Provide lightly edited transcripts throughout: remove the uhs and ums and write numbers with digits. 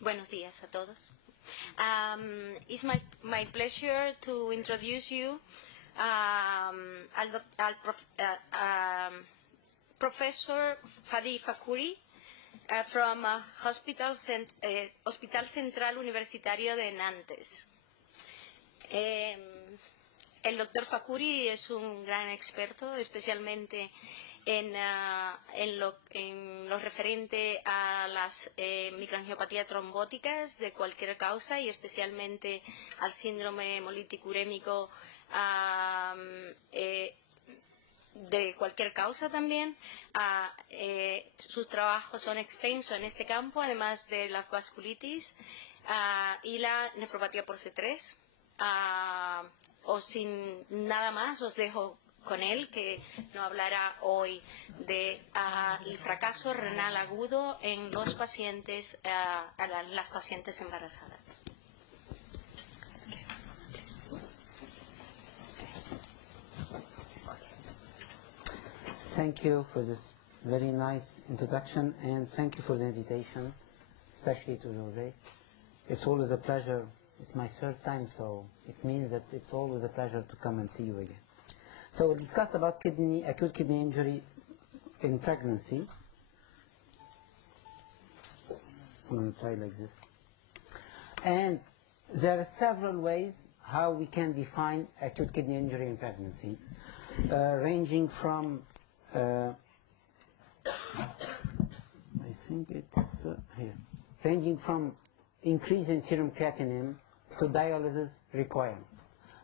Buenos días a todos. It's my pleasure to introduce you al Professor Fadi Fakhoury from Hospital Central Universitario de Nantes. El doctor Fakhoury es un gran experto, especialmente en lo referente a las microangiopatías trombóticas de cualquier causa y especialmente al síndrome hemolítico urémico de cualquier causa también. Sus trabajos son extensos en este campo, además de la vasculitis y la nefropatía por C3. O sin nada más, os dejo con él, que nos hablará hoy de el fracaso renal agudo en los pacientes, las pacientes embarazadas. Thank you for this very nice introduction, and thank you for the invitation, especially to Jose. It's always a pleasure. It's my third time, so it means that it's always a pleasure to come and see you again. So we'll discuss about acute kidney injury in pregnancy. I'm going to try like this. And there are several ways how we can define acute kidney injury in pregnancy, ranging from, I think it's here, ranging from increase in serum creatinine to dialysis requirement.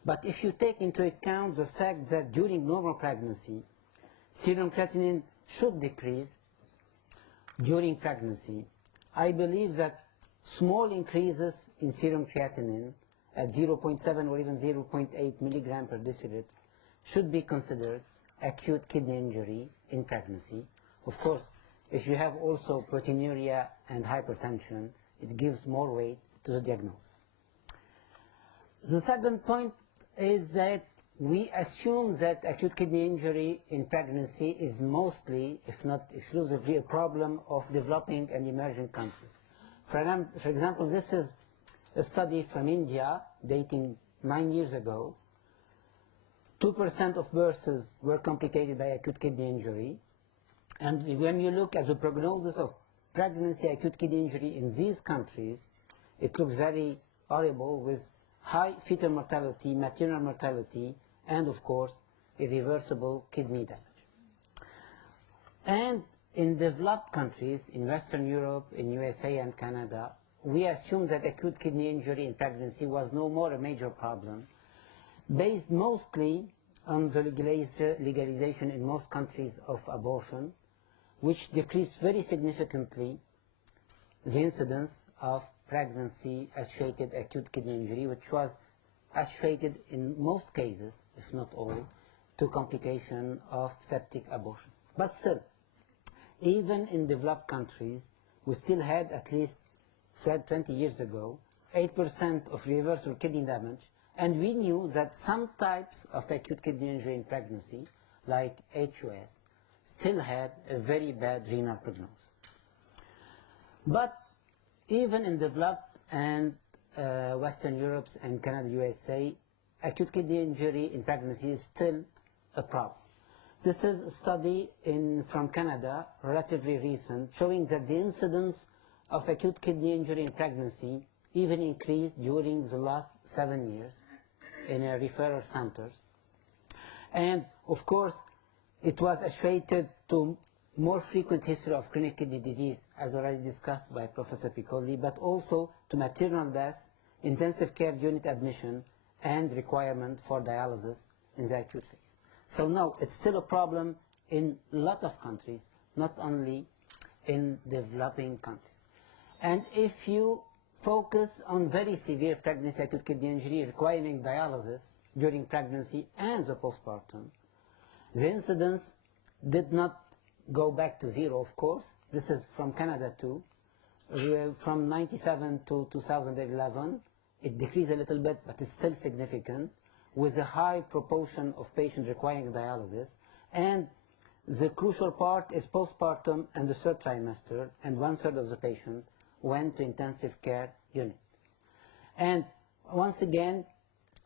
But if you take into account the fact that during normal pregnancy, serum creatinine should decrease during pregnancy, I believe that small increases in serum creatinine at 0.7 or even 0.8 milligram per deciliter should be considered acute kidney injury in pregnancy. Of course, if you have also proteinuria and hypertension, it gives more weight to the diagnosis. The second point is that we assume that acute kidney injury in pregnancy is mostly, if not exclusively, a problem of developing and emerging countries. For example, this is a study from India dating 9 years ago. 2% of births were complicated by acute kidney injury. And when you look at the prognosis of pregnancy acute kidney injury in these countries, it looks very horrible, with high fetal mortality, maternal mortality, and of course irreversible kidney damage. And in developed countries, in Western Europe, in USA and Canada, we assume that acute kidney injury in pregnancy was no more a major problem, based mostly on the legalization in most countries of abortion, which decreased very significantly the incidence of pregnancy-associated acute kidney injury, which was associated in most cases, if not all, to complication of septic abortion. But still, even in developed countries, we still had, at least 20 years ago, 8% of reversible kidney damage, and we knew that some types of acute kidney injury in pregnancy, like HOS, still had a very bad renal prognosis. But even in developed and Western Europe and Canada, USA, acute kidney injury in pregnancy is still a problem. This is a study from Canada, relatively recent, showing that the incidence of acute kidney injury in pregnancy even increased during the last 7 years in referral centers. And of course, it was associated to more frequent history of chronic kidney disease, as already discussed by Professor Piccoli, but also to maternal death, intensive care unit admission, and requirement for dialysis in the acute phase. So no, it's still a problem in a lot of countries, not only in developing countries. And if you focus on very severe pregnancy acute kidney injury requiring dialysis during pregnancy and the postpartum, the incidence did not go back to zero, of course. This is from Canada too. From 1997 to 2011, it decreased a little bit, but it's still significant, with a high proportion of patients requiring dialysis. And the crucial part is postpartum and the third trimester, and 1/3 of the patient went to intensive care unit. And once again,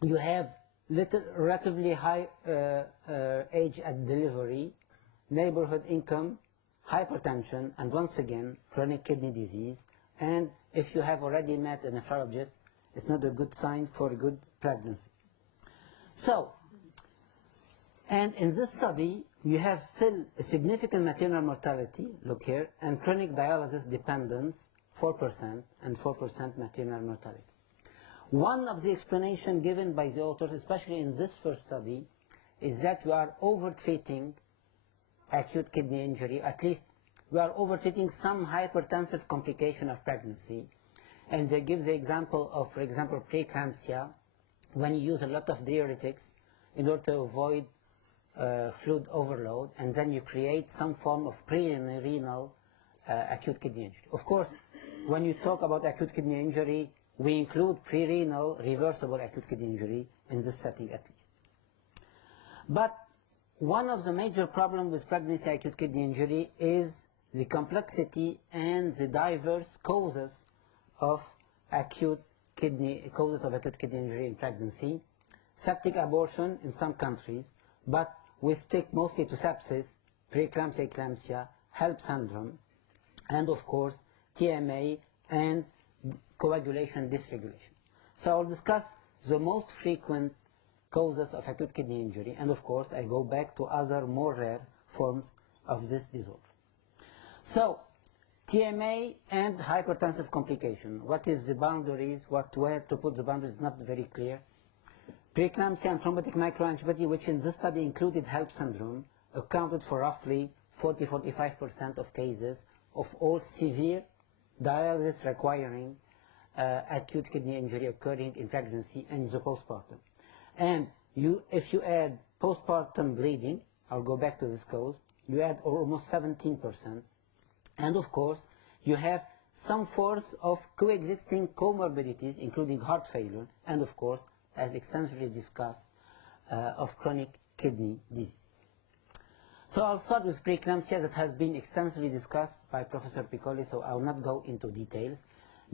you have relatively high age at delivery, neighborhood income, hypertension, and once again, chronic kidney disease. And if you have already met a nephrologist, it's not a good sign for a good pregnancy. So, and in this study, you have still a significant maternal mortality, look here, and chronic dialysis dependence, 4%, and 4% maternal mortality. One of the explanations given by the authors, especially in this first study, is that we are over-treating acute kidney injury, at least we are over-treating some hypertensive complication of pregnancy. And they give the example of, for example, preeclampsia, when you use a lot of diuretics in order to avoid fluid overload, and then you create some form of pre-renal acute kidney injury. Of course, when you talk about acute kidney injury, we include pre-renal reversible acute kidney injury in this setting at least. But one of the major problems with pregnancy acute kidney injury is the complexity and the diverse causes of acute kidney injury in pregnancy. Septic abortion in some countries, but we stick mostly to sepsis, preeclampsia, eclampsia, HELLP syndrome, and of course TMA and coagulation dysregulation. So I'll discuss the most frequent causes of acute kidney injury, and of course I go back to other more rare forms of this disorder. So TMA and hypertensive complication. What is the boundaries? Where to put the boundaries is not very clear. Preeclampsia and thrombotic microangiopathy, which in this study included HELLP syndrome, accounted for roughly 40–45% of cases of all severe dialysis requiring acute kidney injury occurring in pregnancy and the postpartum. And if you add postpartum bleeding, I'll go back to this cause, you add almost 17%. And of course, you have some forms of coexisting comorbidities, including heart failure, and of course, as extensively discussed, of chronic kidney disease. So I'll start with preeclampsia that has been extensively discussed by Professor Piccoli, so I will not go into details.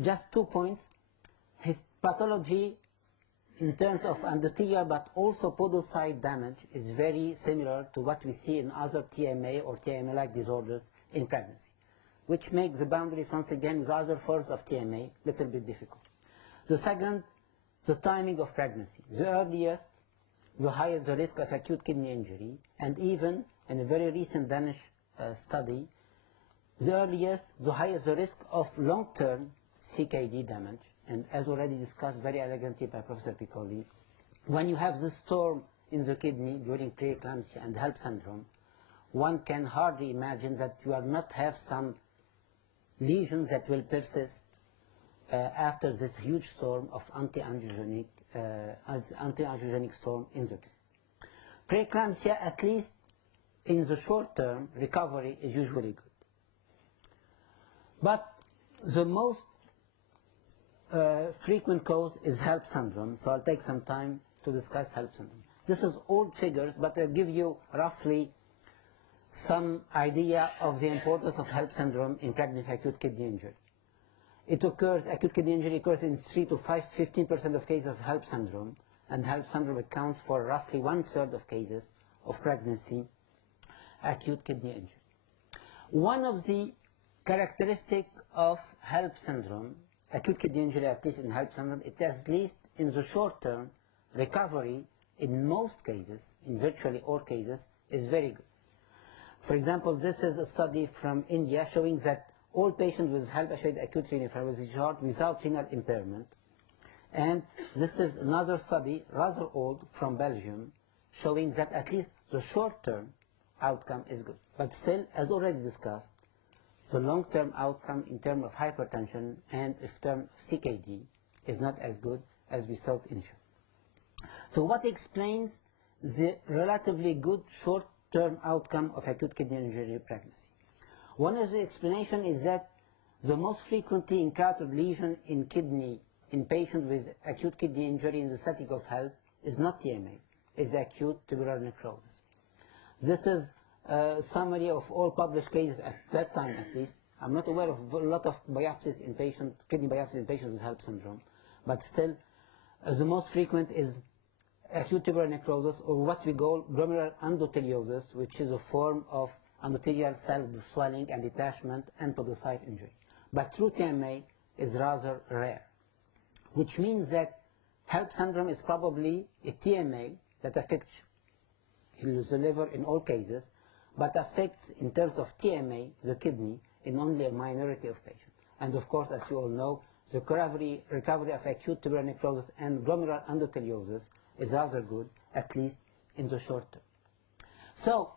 Just 2 points. His pathology in terms of endothelial but also podocyte damage is very similar to what we see in other TMA or TMA-like disorders in pregnancy, which makes the boundaries once again with other forms of TMA a little bit difficult. The second, the timing of pregnancy. The earliest, the higher the risk of acute kidney injury, and even in a very recent Danish study, the earliest, the higher the risk of long-term CKD damage. And as already discussed very elegantly by Professor Piccoli, when you have this storm in the kidney during preeclampsia and HELLP syndrome, one can hardly imagine that you will not have some lesions that will persist after this huge storm of anti-angiogenic storm in the kidney. Preeclampsia, at least in the short term, recovery is usually good. But the most frequent cause is HELLP syndrome, so I'll take some time to discuss HELLP syndrome. This is old figures, but I'll give you roughly some idea of the importance of HELLP syndrome in pregnancy acute kidney injury. Acute kidney injury occurs in 3–15% of cases of HELLP syndrome, and HELLP syndrome accounts for roughly 1/3 of cases of pregnancy acute kidney injury. One of the characteristics of HELLP syndrome, acute kidney injury at least in HELLP syndrome, it at least in the short term, recovery in most cases, in virtually all cases, is very good. For example, this is a study from India showing that all patients with HELLP-associated acute renal failure discharged without renal impairment. And this is another study, rather old, from Belgium, showing that at least the short-term outcome is good. But still, as already discussed, the long-term outcome in terms of hypertension and in terms of CKD is not as good as we thought initially. So what explains the relatively good short-term outcome of acute kidney injury pregnancy? One of the explanations is that the most frequently encountered lesion in kidney in patients with acute kidney injury in the setting of HELLP is not TMA, it's acute tubular necrosis. This is summary of all published cases at that time, at least. I'm not aware of a lot of biopsies in patients, kidney biopsies in patients with HELLP syndrome, but still, the most frequent is acute tubular necrosis, or what we call glomerular endotheliosis, which is a form of endothelial cell swelling and detachment and podocyte injury. But true TMA is rather rare, which means that HELLP syndrome is probably a TMA that affects the liver in all cases, but affects, in terms of TMA, the kidney in only a minority of patients. And of course, as you all know, the recovery of acute tubular necrosis and glomerular endotheliosis is rather good, at least in the short term. So,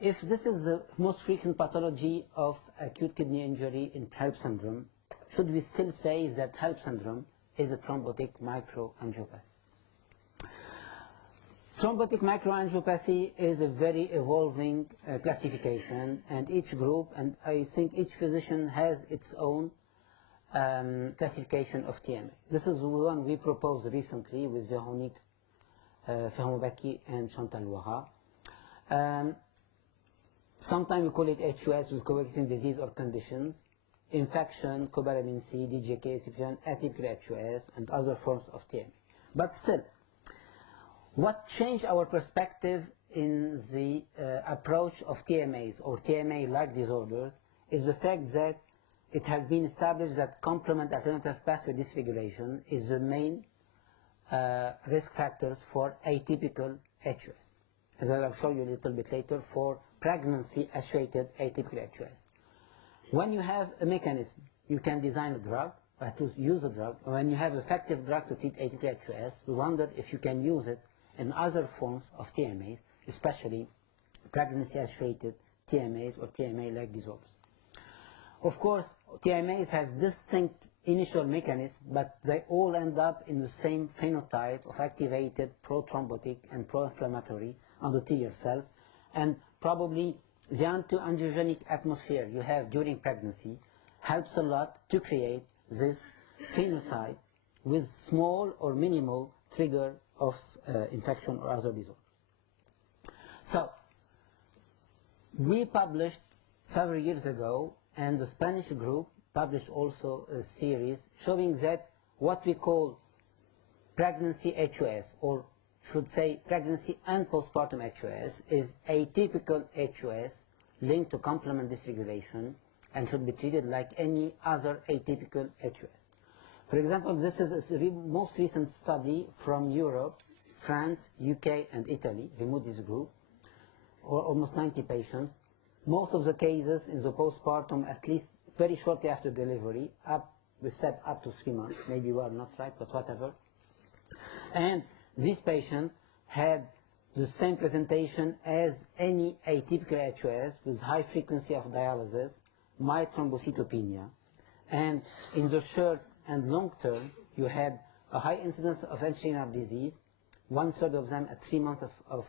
if this is the most frequent pathology of acute kidney injury in HELLP syndrome, should we still say that HELLP syndrome is a thrombotic microangiopathy? Thrombotic microangiopathy is a very evolving classification, and each group, and I think each physician has its own classification of TMA. This is the one we proposed recently with Véronique Fermo-Bacchi and Chantal Ouaha. Sometimes we call it HUS with coexisting disease or conditions, infection, cobalamin C, DGK, CPN, atypical HUS, and other forms of TMA. But still, what changed our perspective in the approach of TMAs or TMA-like disorders is the fact that it has been established that complement alternatase pathway dysregulation is the main risk factors for atypical HUS, as I'll show you a little bit later, for pregnancy-associated atypical HUS. When you have a mechanism, you can design a drug, to use a drug. When you have effective drug to treat atypical HUS, we wonder if you can use it in other forms of TMAs, especially pregnancy-associated TMAs or TMA-like disorders. Of course, TMAs has distinct initial mechanisms, but they all end up in the same phenotype of activated pro-thrombotic and pro-inflammatory endothelial cells, and probably the anti-angiogenic atmosphere you have during pregnancy helps a lot to create this phenotype with small or minimal trigger of infection or other disorder. So, we published several years ago, and the Spanish group published also a series showing that what we call pregnancy HUS, or should say pregnancy and postpartum HUS, is atypical HUS linked to complement dysregulation and should be treated like any other atypical HUS. For example, this is the most recent study from Europe, France, UK, and Italy, Remudis group, or almost 90 patients. Most of the cases in the postpartum, at least very shortly after delivery, we said up to 3 months, maybe we are not right, but whatever. And this patient had the same presentation as any atypical HUS with high frequency of dialysis, mild thrombocytopenia, and in the short and long term, you had a high incidence of end-renal disease, 1/3 of them at 3 months of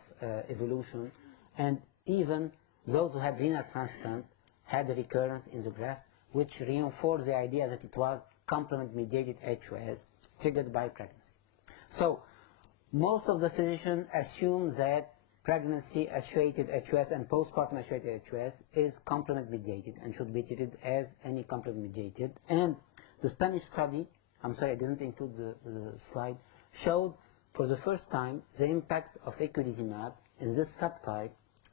evolution, and even those who had renal transplant had a recurrence in the graft, which reinforced the idea that it was complement-mediated HUS triggered by pregnancy. So, most of the physicians assume that pregnancy-associated HUS and postpartum-associated HUS is complement-mediated and should be treated as any complement-mediated. And the Spanish study, I'm sorry I didn't include the slide, showed for the first time the impact of eculizumab in this subtype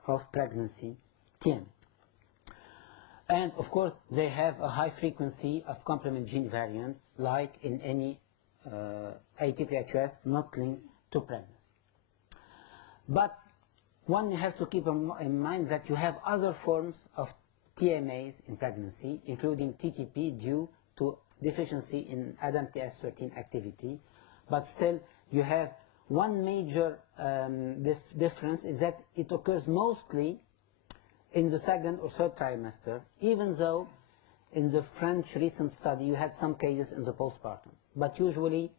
of pregnancy TMA. And of course, they have a high frequency of complement gene variant, like in any atypical HUS not linked to pregnancy. But one you have to keep in mind that you have other forms of TMAs in pregnancy, including TTP due to deficiency in ADAMTS13 activity. But still, you have one major difference is that it occurs mostly in the second or third trimester, even though in the French recent study you had some cases in the postpartum. But usually,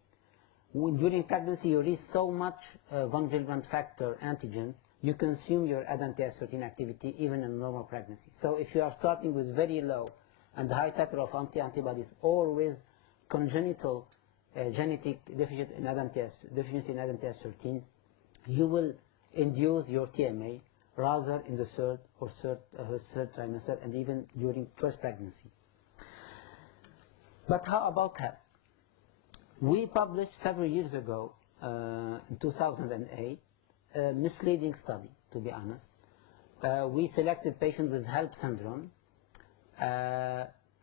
during pregnancy you reach so much von Willebrand factor antigens, you consume your ADAMTS13 activity even in normal pregnancy. So if you are starting with very low and high titer of antibodies, or with congenital genetic deficiency in ADAMTS13, you will induce your TMA rather in the third trimester and even during first pregnancy. But how about HELP? We published several years ago, in 2008, a misleading study, to be honest. We selected patients with HELP syndrome,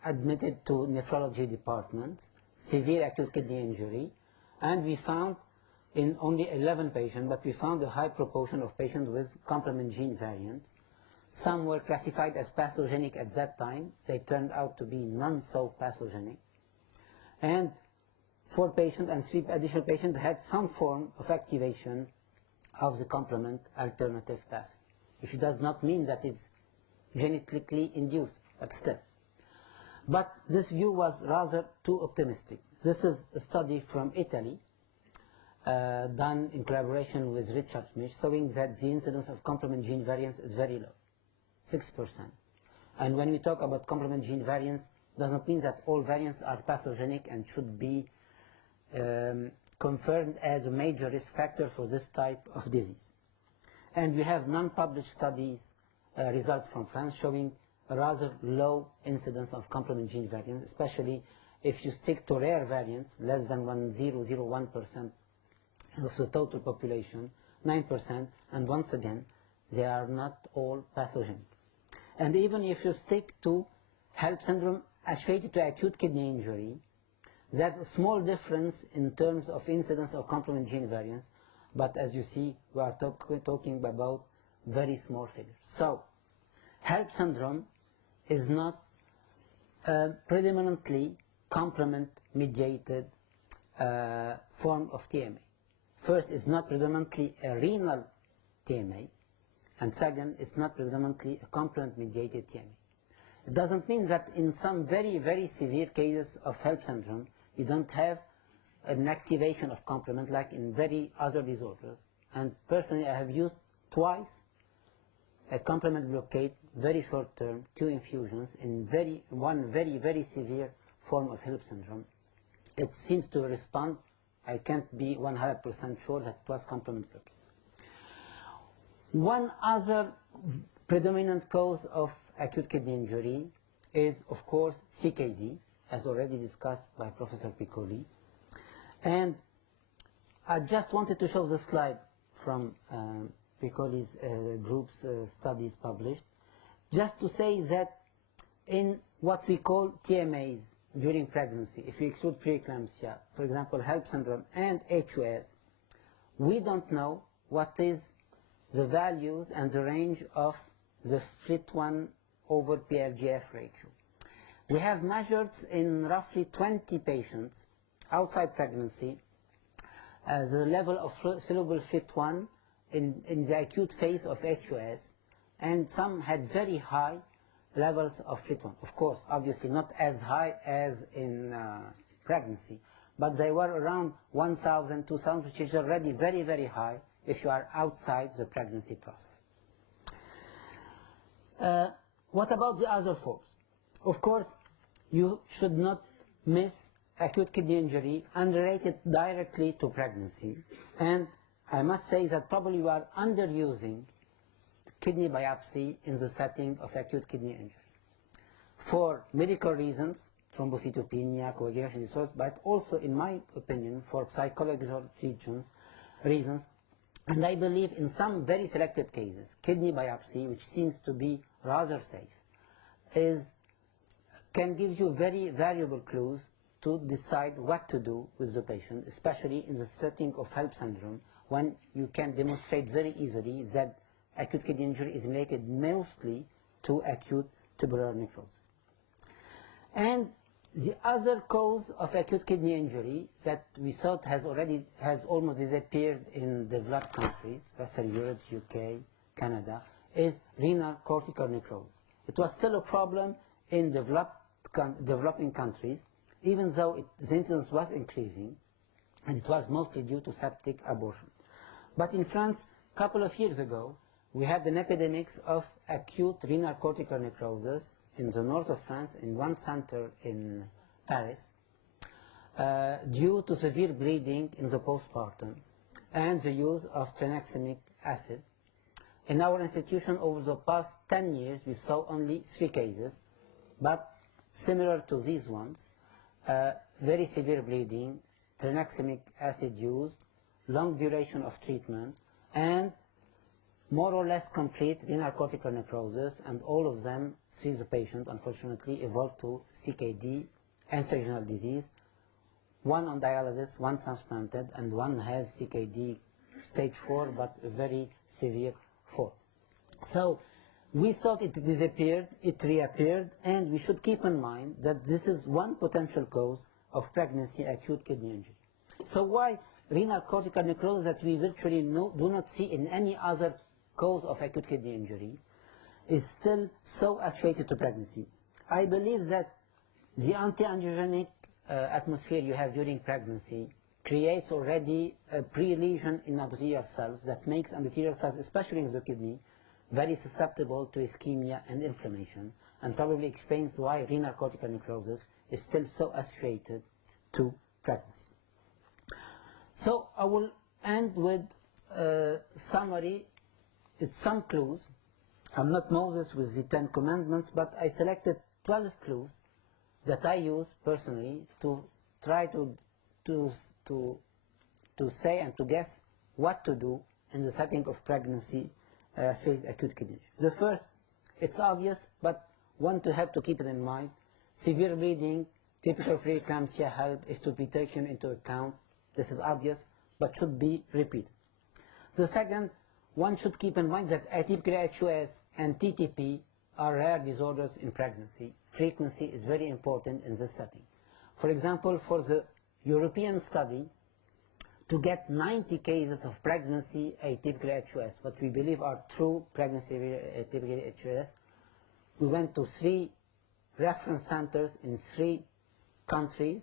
admitted to nephrology departments, severe acute kidney injury, and we found in only 11 patients, but we found a high proportion of patients with complement gene variants. Some were classified as pathogenic at that time. They turned out to be non-so pathogenic. And 4 patients and 3 additional patients had some form of activation of the complement alternative pathway, which does not mean that it's genetically induced, but still. But this view was rather too optimistic. This is a study from Italy, done in collaboration with Richard Schmidt, showing that the incidence of complement gene variants is very low, 6%. And when we talk about complement gene variants, doesn't mean that all variants are pathogenic and should be confirmed as a major risk factor for this type of disease. And we have non-published studies, results from France, showing a rather low incidence of complement gene variants, especially if you stick to rare variants, less than 0.001% of the total population, 9%, and once again, they are not all pathogenic. And even if you stick to HELP syndrome associated to acute kidney injury, there's a small difference in terms of incidence of complement gene variants, but as you see, we are talking about very small figures. So, HELP syndrome is not a predominantly complement-mediated form of TMA. First, it's not predominantly a renal TMA, and second, it's not predominantly a complement-mediated TMA. It doesn't mean that in some very, very severe cases of HELP syndrome, you don't have an activation of complement like in very other disorders. And personally, I have used twice a complement blockade, very short term, 2 infusions in one very, very severe form of HELP syndrome. It seems to respond. I can't be 100% sure that it was complement blockade. One other predominant cause of acute kidney injury is, of course, CKD, as already discussed by Professor Piccoli. And I just wanted to show the slide from Piccoli's group's studies published, just to say that in what we call TMAs during pregnancy, if we exclude preeclampsia, for example, HELP syndrome and HUS, we don't know what is the values and the range of the FLT1 over PLGF ratio. We have measured in roughly 20 patients outside pregnancy the level of soluble FLT1 in the acute phase of HUS, and some had very high levels of FLT1. Of course, obviously not as high as in pregnancy, but they were around 1,000, 2,000, which is already very, very high if you are outside the pregnancy process. What about the other forms? Of course, you should not miss acute kidney injury unrelated directly to pregnancy. And I must say that probably you are underusing kidney biopsy in the setting of acute kidney injury. For medical reasons, thrombocytopenia, coagulation disorders, but also, in my opinion, for psychological reasons, and I believe in some very selected cases, kidney biopsy, which seems to be rather safe, can give you very valuable clues to decide what to do with the patient, especially in the setting of HELP syndrome, when you can demonstrate very easily that acute kidney injury is related mostly to acute tubular necrosis. And the other cause of acute kidney injury that we thought has almost disappeared in developed countries, Western Europe, UK, Canada, is renal cortical necrosis. It was still a problem in developing countries, even though the incidence was increasing, and it was mostly due to septic abortion. But in France, a couple of years ago, we had an epidemic of acute renal cortical necrosis in the north of France, in one center in Paris, due to severe bleeding in the postpartum and the use of tranexamic acid In our institution, over the past 10 years, we saw only 3 cases, but similar to these ones, very severe bleeding, tranexamic acid use, long duration of treatment, and more or less complete renal cortical necrosis, and all of them, 3 of the patients, unfortunately, evolved to CKD, end-stage disease. 1 on dialysis, 1 transplanted, and 1 has CKD stage 4, but a very severe 4. So we thought it disappeared, it reappeared, and we should keep in mind that this is one potential cause of pregnancy acute kidney injury. So why renal cortical necrosis that we virtually do not see in any other cause of acute kidney injury is still so associated to pregnancy? I believe that the anti-angiogenic atmosphere you have during pregnancy creates already a pre-lesion in endothelial cells that makes endothelial cells, especially in the kidney, very susceptible to ischemia and inflammation, and probably explains why renal cortical necrosis is still so associated to pregnancy. So I will end with a summary. It's some clues. I'm not Moses with the 10 commandments, but I selected 12 clues that I use personally to try to say and to guess what to do in the setting of pregnancy acute kidney injury. The first, it's obvious, but one to have to keep it in mind. Severe bleeding, typical preeclampsia help is to be taken into account. This is obvious, but should be repeated. The second, one should keep in mind that atypical HUS and TTP are rare disorders in pregnancy. Frequency is very important in this setting. For example, for the European study, to get 90 cases of pregnancy atypical HUS, what we believe are true pregnancy atypical HUS, we went to 3 reference centers in 3 countries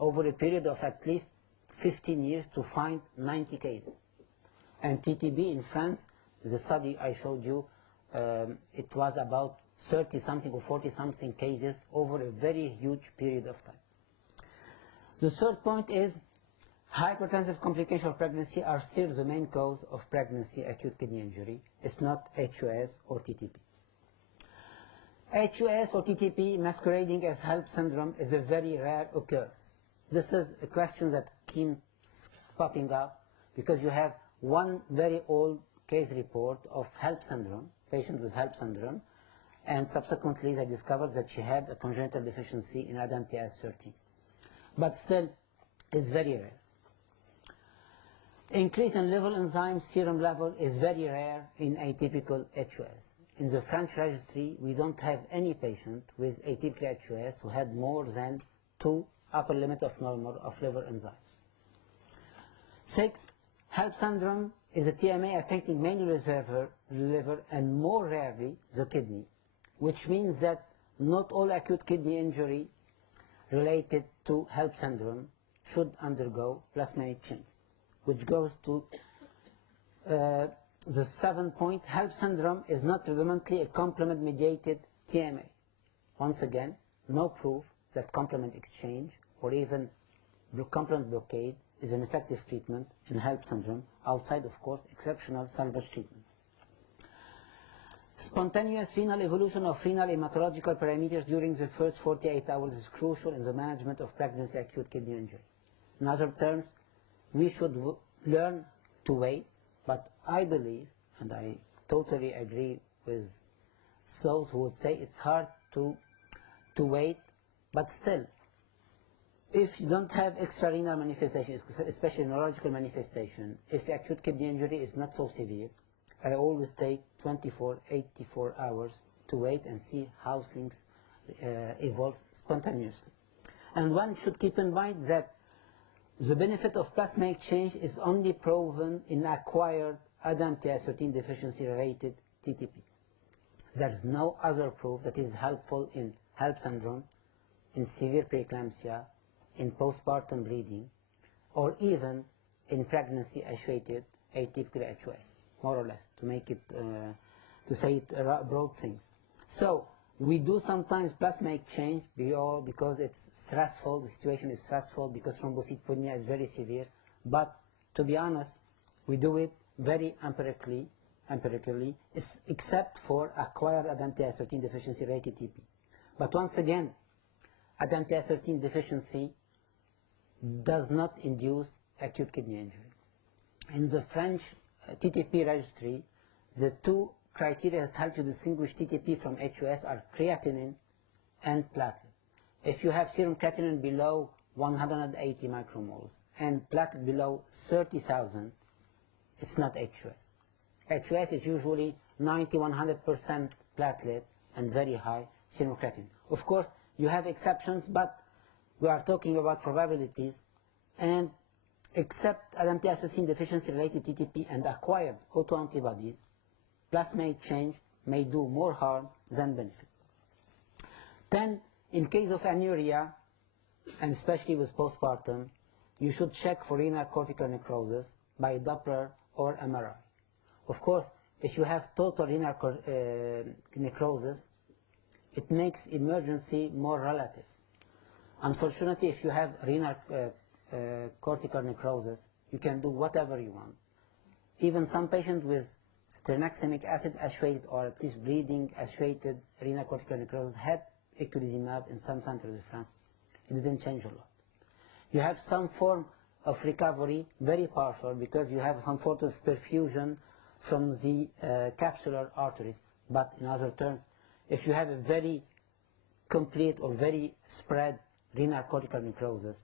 over a period of at least 15 years to find 90 cases. And TTB in France, the study I showed you, it was about 30-something or 40-something cases over a very huge period of time. The third point is hypertensive complications of pregnancy are still the main cause of pregnancy acute kidney injury. It's not HUS or TTP. HUS or TTP masquerading as HELLP syndrome is a very rare occurrence. This is a question that keeps popping up because you have one very old case report of HELLP syndrome, patient with HELLP syndrome, and subsequently they discovered that she had a congenital deficiency in ADAMTS13. But still, it's very rare. Increase in liver enzyme serum level is very rare in atypical HUS. In the French registry, we don't have any patient with atypical HUS who had more than 2 upper limit of normal of liver enzymes. 6. HELLP syndrome is a TMA affecting mainly the liver and more rarely the kidney, which means that not all acute kidney injury related to HELLP syndrome should undergo plasmid change, which goes to the 7th point. HELLP syndrome is not predominantly a complement-mediated TMA. Once again, no proof that complement exchange or even complement blockade is an effective treatment in HELLP syndrome, outside, of course, exceptional salvage treatment. Spontaneous renal evolution of renal hematological parameters during the first 48 hours is crucial in the management of pregnancy acute kidney injury. In other terms, we should learn to wait, but I believe, and I totally agree with those who would say it's hard to wait, but still, if you don't have extrarenal manifestations, especially neurological manifestation, if the acute kidney injury is not so severe, I always take 24, 84 hours to wait and see how things evolve spontaneously. And one should keep in mind that the benefit of plasma exchange is only proven in acquired ADAMTS13 deficiency-related TTP. There is no other proof that is helpful in HELLP syndrome, in severe preeclampsia, in postpartum bleeding, or even in pregnancy-associated atypical HUS, more or less, to make it, to say it broad things. So we do sometimes plasma exchange because it's stressful, the situation is stressful, because thrombocytopenia is very severe, but to be honest, we do it very empirically empirically, except for acquired ADAMTS13 deficiency-related TP. But once again, ADAMTS13 deficiency does not induce acute kidney injury. In the French TTP registry, the two criteria that help you distinguish TTP from HUS are creatinine and platelet. If you have serum creatinine below 180 micromoles and platelet below 30,000, it's not HUS. HUS is usually 90-100% platelet and very high serum creatinine. Of course, you have exceptions, but we are talking about probabilities, and except ADAMTS13 deficiency-related TTP and acquired autoantibodies, plasmid change may do more harm than benefit. Then, in case of anuria, and especially with postpartum, you should check for renal cortical necrosis by Doppler or MRI. Of course, if you have total renal necrosis, it makes emergency more relative. Unfortunately, if you have renal cortical necrosis, you can do whatever you want. Even some patients with tranexamic acid associated or at least bleeding associated renal cortical necrosis had eculizumab in some centers of France. It didn't change a lot. You have some form of recovery, very partial, because you have some sort of perfusion from the capsular arteries. But in other terms, if you have a very complete or very spread renal cortical necrosis,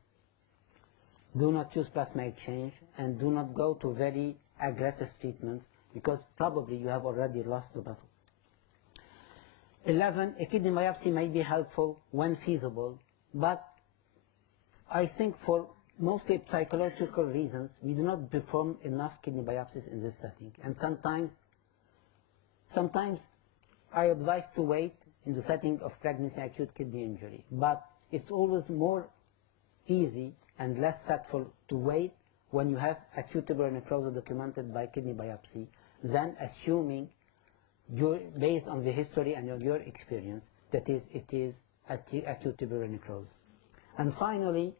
do not use plasma exchange and do not go to very aggressive treatment because probably you have already lost the battle. 11, a kidney biopsy may be helpful when feasible, but I think for mostly psychological reasons, we do not perform enough kidney biopsies in this setting. And sometimes I advise to wait in the setting of pregnancy and acute kidney injury. But it's always more easy and less thoughtful to wait when you have acute tubular necrosis documented by kidney biopsy than assuming, based on the history and your experience, that it is acute tubular necrosis. And finally,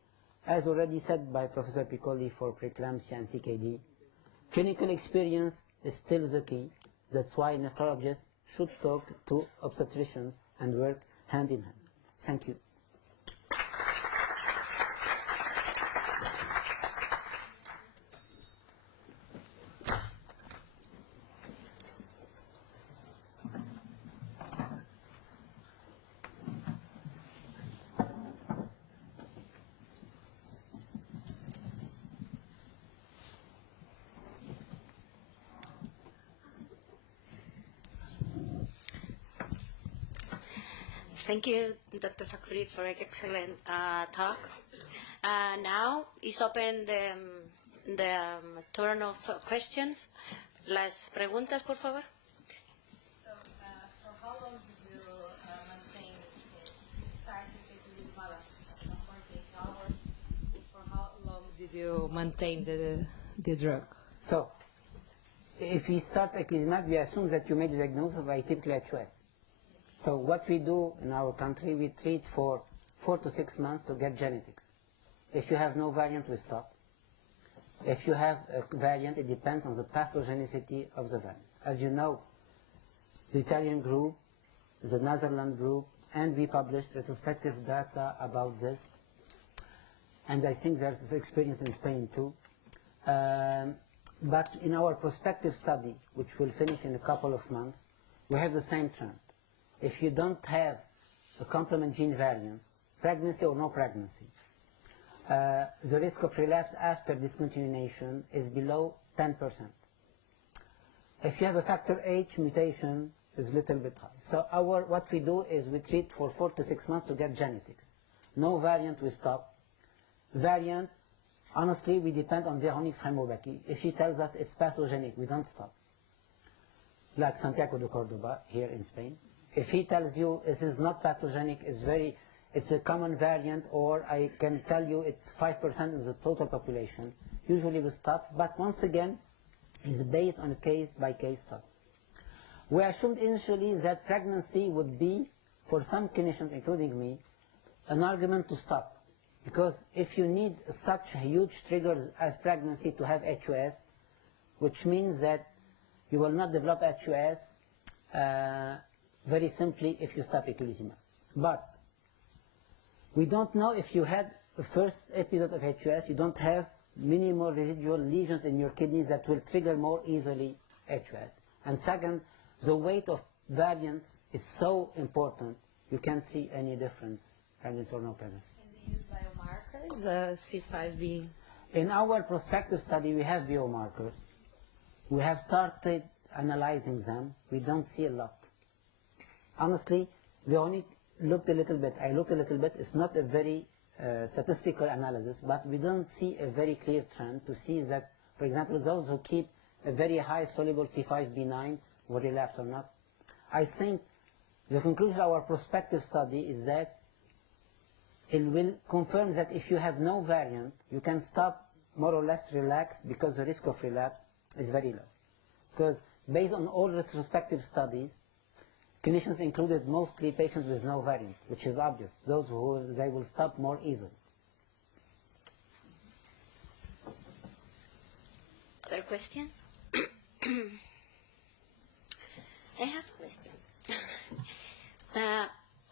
as already said by Professor Piccoli for preeclampsia and CKD, clinical experience is still the key. That's why nephrologists should talk to obstetricians and work hand in hand. Thank you. Thank you, Dr. Fakhri, for an excellent talk. Now is open the turn of questions. Las preguntas, por favor. So, for how long did you maintain, you started eculizumab at 48 hours? For how long did you maintain the drug? So, if we start eculizumab, we assume that you made the diagnosis of atypical HUS. So what we do in our country, we treat for 4 to 6 months to get genetics. If you have no variant, we stop. If you have a variant, it depends on the pathogenicity of the variant. As you know, the Italian group, the Netherlands group, and we published retrospective data about this. And I think there's experience in Spain too. But in our prospective study, which will finish in a couple of months, we have the same trend. If you don't have a complement gene variant, pregnancy or no pregnancy, the risk of relapse after discontinuation is below 10%. If you have a factor H mutation, it's a little bit high. So what we do is we treat for 4 to 6 months to get genetics. No variant, we stop. Variant, honestly, we depend on Véronique Frémaux-Bacqui. If she tells us it's pathogenic, we don't stop. Like Santiago de Cordoba here in Spain. If he tells you this is not pathogenic, it's a common variant, or I can tell you it's 5% of the total population, usually we stop. But once again, it's based on a case-by-case study. We assumed initially that pregnancy would be, for some clinicians, including me, an argument to stop. Because if you need such huge triggers as pregnancy to have HUS, which means that you will not develop HUS very simply if you stop eculizumab. But we don't know if you had the first episode of HUS, you don't have minimal residual lesions in your kidneys that will trigger more easily HUS. And second, the weight of variants is so important, you can't see any difference, presence or no presence. And do you use biomarkers, C5b? In our prospective study, we have biomarkers. We have started analyzing them. We don't see a lot. Honestly, we only looked a little bit. I looked a little bit. It's not a very statistical analysis, but we don't see a very clear trend to see that, for example, those who keep a very high soluble C5b9 will relapse or not. I think the conclusion of our prospective study is that it will confirm that if you have no variant, you can stop more or less relaxed because the risk of relapse is very low. Because based on all retrospective studies, clinicians included mostly patients with no variant, which is obvious. Those who they will stop more easily. Other questions? I have a question.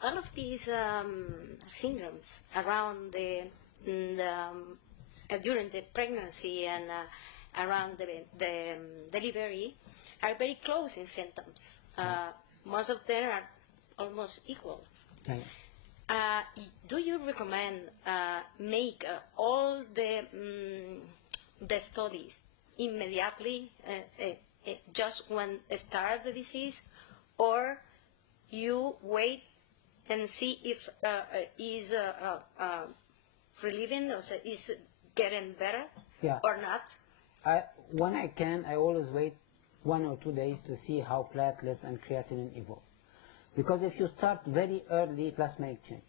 All of these syndromes around during the pregnancy and around the delivery are very close in symptoms. Most of them are almost equal. Okay. Do you recommend make all the studies immediately, just when start the disease, or you wait and see if is relieving or is getting better or not? When I can, I always wait 1 or 2 days to see how platelets and creatinine evolve. Because if you start very early plasma exchange,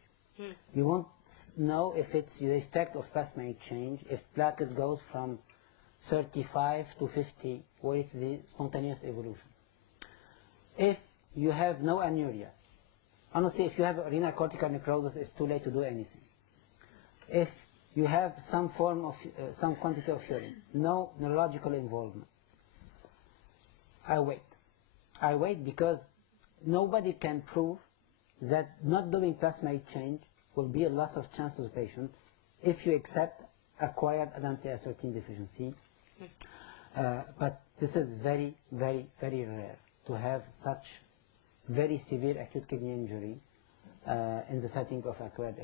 you won't know if it's the effect of plasma exchange, if platelet goes from 35 to 50, or it's the spontaneous evolution. If you have no anuria, honestly, if you have renal cortical necrosis, it's too late to do anything. If you have some form of, some quantity of urine, no neurological involvement, I wait. I wait because nobody can prove that not doing plasma exchange will be a loss of chance to the patient if you accept acquired ADAMTS13 deficiency. But this is very, very, very rare to have such very severe acute kidney injury in the setting of acquired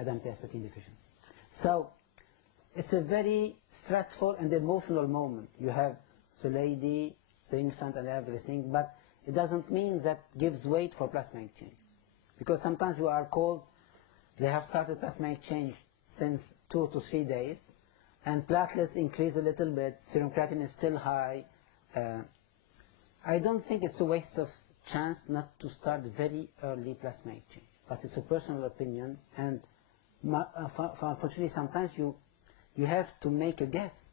ADAMTS13 deficiency. So it's a very stressful and emotional moment. You have the lady, the infant and everything, but it doesn't mean that gives weight for plasma exchange. Because sometimes you are called, they have started plasma exchange since 2 to 3 days, and platelets increase a little bit, serum creatinine is still high. I don't think it's a waste of chance not to start very early plasma exchange, but it's a personal opinion, and unfortunately sometimes you have to make a guess.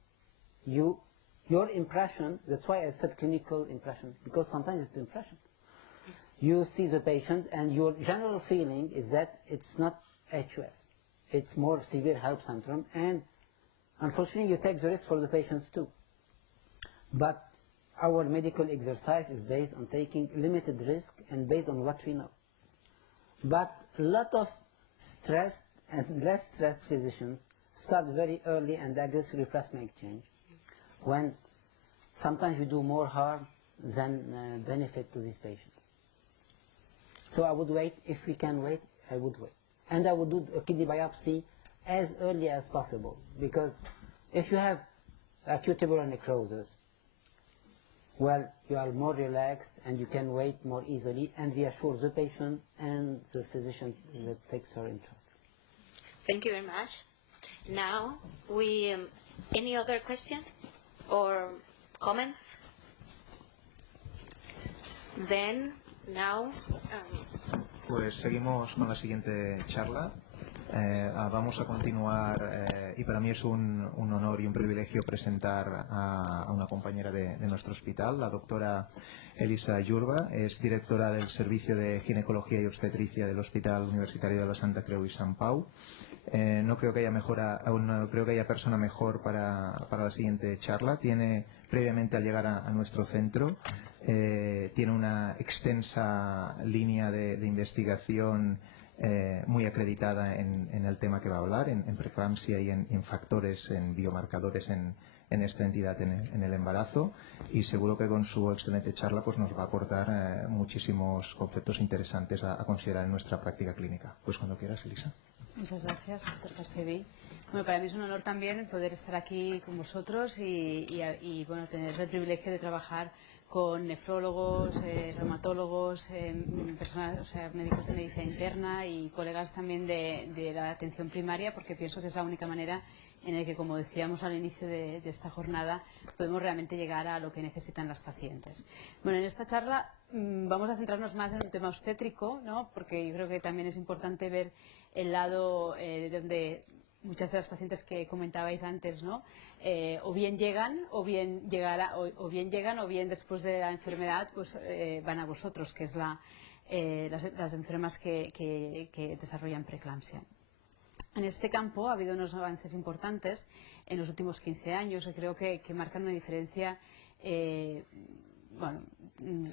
Your impression, that's why I said clinical impression, because sometimes it's the impression. You see the patient and your general feeling is that it's not HUS. It's more severe HELLP syndrome, and unfortunately you take the risk for the patients too. But our medical exercise is based on taking limited risk and based on what we know. But a lot of stressed and less stressed physicians start very early and aggressively plasma exchange, when sometimes we do more harm than benefit to these patients. So I would wait. If we can wait, I would wait. And I would do a kidney biopsy as early as possible, because if you have acute tubular necrosis, well, you are more relaxed and you can wait more easily and reassure the patient and the physician that takes her in charge. Thank you very much. Now, any other questions or comments? Then, now... Pues seguimos con la siguiente charla. Vamos a continuar y para mí es un honor y un privilegio presentar a una compañera de nuestro hospital, la doctora Elisa Yurba. Es directora del Servicio de Ginecología y Obstetricia del Hospital Universitario de la Santa Creu i Sant Pau. No creo que haya persona mejor para la siguiente charla. Tiene, previamente al llegar a nuestro centro, tiene una extensa línea de investigación muy acreditada en el tema que va a hablar, en preeclampsia y en factores, en biomarcadores en esta entidad en el embarazo, y seguro que con su excelente charla pues nos va a aportar muchísimos conceptos interesantes a considerar en nuestra práctica clínica. Pues cuando quieras, Elisa. Muchas gracias, doctor Castellví. Bueno, para mí es un honor también poder estar aquí con vosotros y bueno, tener el privilegio de trabajar con nefrólogos, reumatólogos, médicos de medicina interna y colegas también de la atención primaria, porque pienso que es la única manera en la que, como decíamos al inicio de esta jornada, podemos realmente llegar a lo que necesitan las pacientes. Bueno, en esta charla vamos a centrarnos más en un tema obstétrico, ¿no? Porque yo creo que también es importante ver el lado donde muchas de las pacientes que comentabais antes, ¿no? O bien llegan o bien después de la enfermedad pues van a vosotros, que es las enfermas que desarrollan preeclampsia. En este campo ha habido unos avances importantes en los últimos 15 años que creo que marcan una diferencia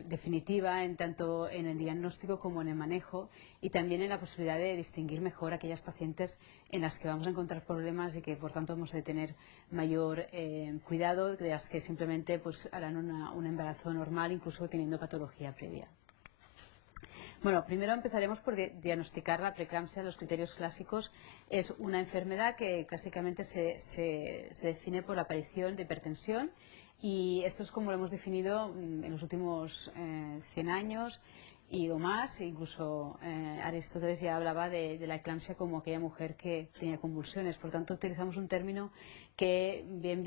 definitiva tanto en el diagnóstico como en el manejo, y también en la posibilidad de distinguir mejor aquellas pacientes en las que vamos a encontrar problemas y que por tanto hemos de tener mayor cuidado de las que simplemente pues harán un embarazo normal, incluso teniendo patología previa. Bueno, primero empezaremos por diagnosticar la preeclampsia. Los criterios clásicos es una enfermedad que clásicamente se define por la aparición de hipertensión, y esto es como lo hemos definido en los últimos 100 años o más. Incluso Aristóteles ya hablaba de la eclampsia como aquella mujer que tenía convulsiones. Por tanto, utilizamos un término que bien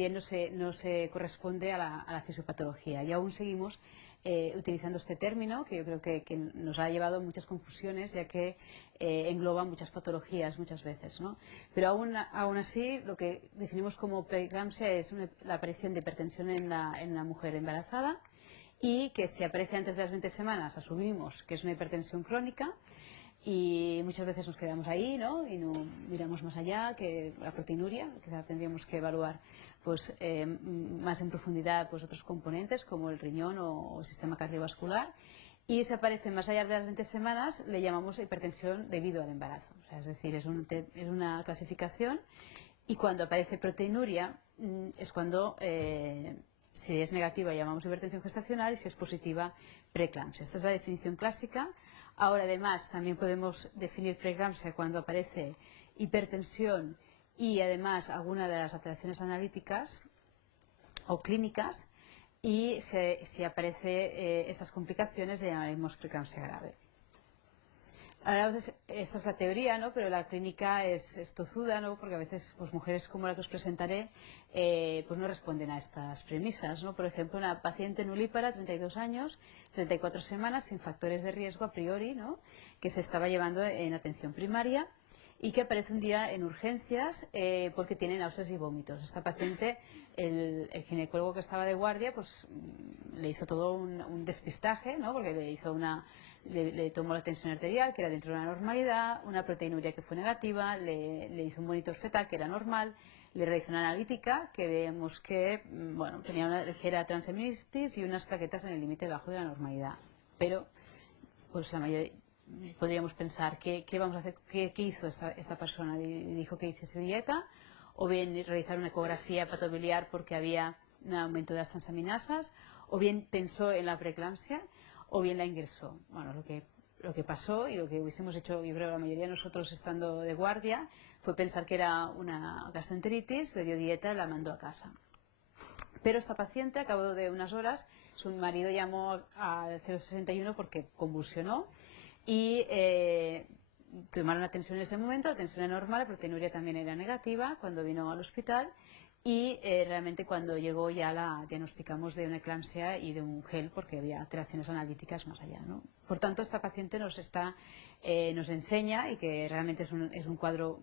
no se corresponde a la fisiopatología, y aún seguimos utilizando este término, que yo creo que nos ha llevado a muchas confusiones, ya que engloba muchas patologías muchas veces, ¿no? Pero aún así, lo que definimos como preeclampsia es la aparición de hipertensión en la mujer embarazada, y que si aparece antes de las 20 semanas asumimos que es una hipertensión crónica, y muchas veces nos quedamos ahí, ¿no? Y no miramos más allá que la proteinuria. Quizá tendríamos que evaluar pues más en profundidad pues otros componentes como el riñón o el sistema cardiovascular, y si aparece más allá de las 20 semanas le llamamos hipertensión debido al embarazo. O sea, es decir, es una clasificación, y cuando aparece proteinuria es cuando si es negativa llamamos hipertensión gestacional, y si es positiva preeclampsia. Esta es la definición clásica. Ahora, además, también podemos definir preeclampsia cuando aparece hipertensión y además alguna de las alteraciones analíticas o clínicas, y si aparece estas complicaciones le llamaremos preeclampsia grave. Ahora, esta es la teoría, ¿no? Pero la clínica es tozuda, ¿no? Porque a veces pues, mujeres como la que os presentaré pues no responden a estas premisas, ¿no? Por ejemplo, una paciente nulípara, 32 años, 34 semanas, sin factores de riesgo a priori, ¿no? Que se estaba llevando en atención primaria, y que aparece un día en urgencias porque tiene náuseas y vómitos. Esta paciente, el ginecólogo que estaba de guardia, pues le hizo todo un despistaje, ¿no? Porque le tomó la tensión arterial, que era dentro de la normalidad, una proteinuria que fue negativa, le hizo un monitor fetal que era normal, le realizó una analítica que vemos que tenía una ligera transaminitis y unas plaquetas en el límite bajo de la normalidad. Pero pues la mayoría podríamos pensar ¿qué vamos a hacer? ¿Qué hizo esta persona? Dijo que hiciese dieta, o bien realizar una ecografía patobiliar porque había un aumento de las transaminasas, o bien pensó en la preeclampsia, o bien la ingresó. Bueno, lo que pasó y lo que hubiésemos hecho, yo creo, la mayoría de nosotros estando de guardia, fue pensar que era una gastroenteritis, le dio dieta y la mandó a casa. Pero esta paciente, a cabo de unas horas, su marido llamó a 061 porque convulsionó, y tomaron la tensión en ese momento. La tensión era normal, la proteinuria también era negativa cuando vino al hospital, y realmente cuando llegó ya la diagnosticamos de una eclampsia y de un gel porque había alteraciones analíticas más allá, ¿no? Por tanto, esta paciente nos enseña, y que realmente es un cuadro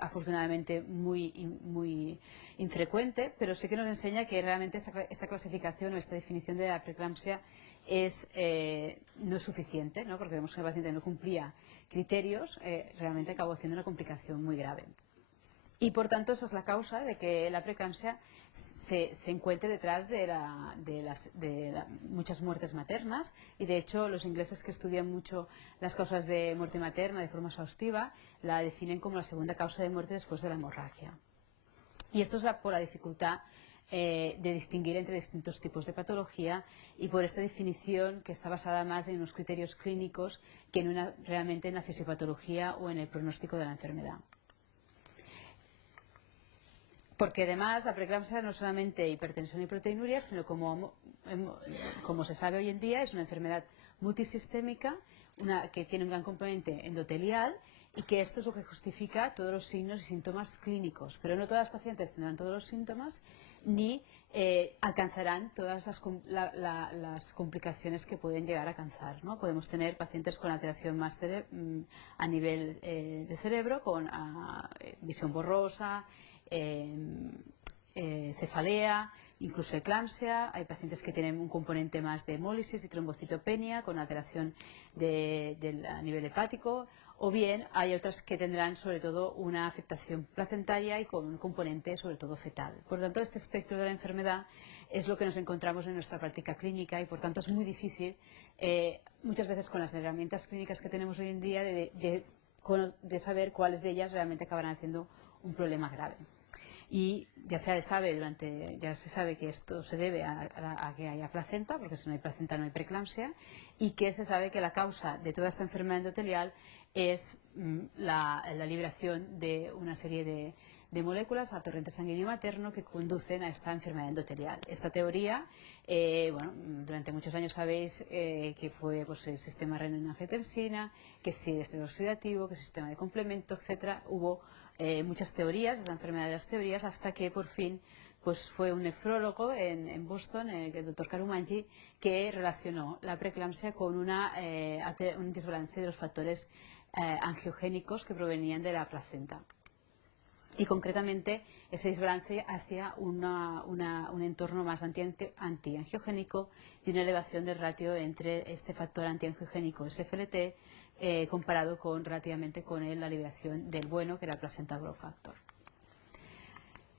afortunadamente muy infrecuente, pero sí que nos enseña que realmente esta clasificación o esta definición de la preeclampsia no es suficiente, ¿no? Porque vemos que la paciente no cumplía criterios, realmente acabó siendo una complicación muy grave. Y por tanto esa es la causa de que la preeclampsia se encuentre detrás de muchas muertes maternas, y de hecho los ingleses que estudian mucho las causas de muerte materna de forma exhaustiva la definen como la segunda causa de muerte después de la hemorragia. Y esto es por la dificultad de distinguir entre distintos tipos de patología, y por esta definición que está basada más en unos criterios clínicos que realmente en la fisiopatología o en el pronóstico de la enfermedad. Porque además la preeclampsia no es solamente hipertensión y proteinuria, sino como se sabe hoy en día es una enfermedad multisistémica, que tiene un gran componente endotelial, y que esto es lo que justifica todos los signos y síntomas clínicos. Pero no todas las pacientes tendrán todos los síntomas ni alcanzarán todas las complicaciones que pueden llegar a alcanzar, ¿no? Podemos tener pacientes con alteración más a nivel de cerebro, con visión borrosa, cefalea, incluso eclampsia. Hay pacientes que tienen un componente más de hemólisis y trombocitopenia con alteración a nivel hepático, o bien hay otras que tendrán sobre todo una afectación placentaria y con un componente sobre todo fetal. Por tanto, este espectro de la enfermedad es lo que nos encontramos en nuestra práctica clínica, y por tanto es muy difícil muchas veces con las herramientas clínicas que tenemos hoy en día de saber cuáles de ellas realmente acabarán haciendo un problema grave. Y ya se sabe que esto se debe a que haya placenta, porque si no hay placenta no hay preeclampsia, y que se sabe que la causa de toda esta enfermedad endotelial es la liberación de una serie de moléculas a torrente sanguíneo materno que conducen a esta enfermedad endotelial. Esta teoría, durante muchos años sabéis que fue el sistema renina-angiotensina, que si el estrés oxidativo, que el sistema de complemento, etcétera. Hubo muchas teorías, es la enfermedad de las teorías, hasta que por fin fue un nefrólogo en Boston, el doctor Karumanji, que relacionó la preeclampsia con un desbalance de los factores angiogénicos que provenían de la placenta. Y concretamente ese desbalance hacia un entorno más antiangiogénico y una elevación del ratio entre este factor antiangiogénico SFLT comparado relativamente con la liberación del bueno, que era el placenta growth factor.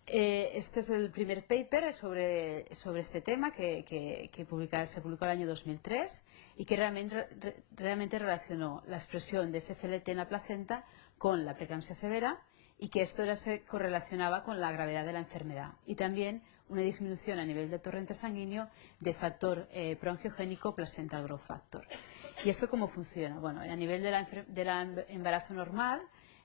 Este es el primer paper sobre este tema que se publicó el año 2003, y que realmente relacionó la expresión de SFLT en la placenta con la preeclampsia severa, y que esto se correlacionaba con la gravedad de la enfermedad, y también una disminución a nivel de torrente sanguíneo del factor proangiogénico placenta growth factor. ¿Y esto cómo funciona? Bueno, a nivel del embarazo normal,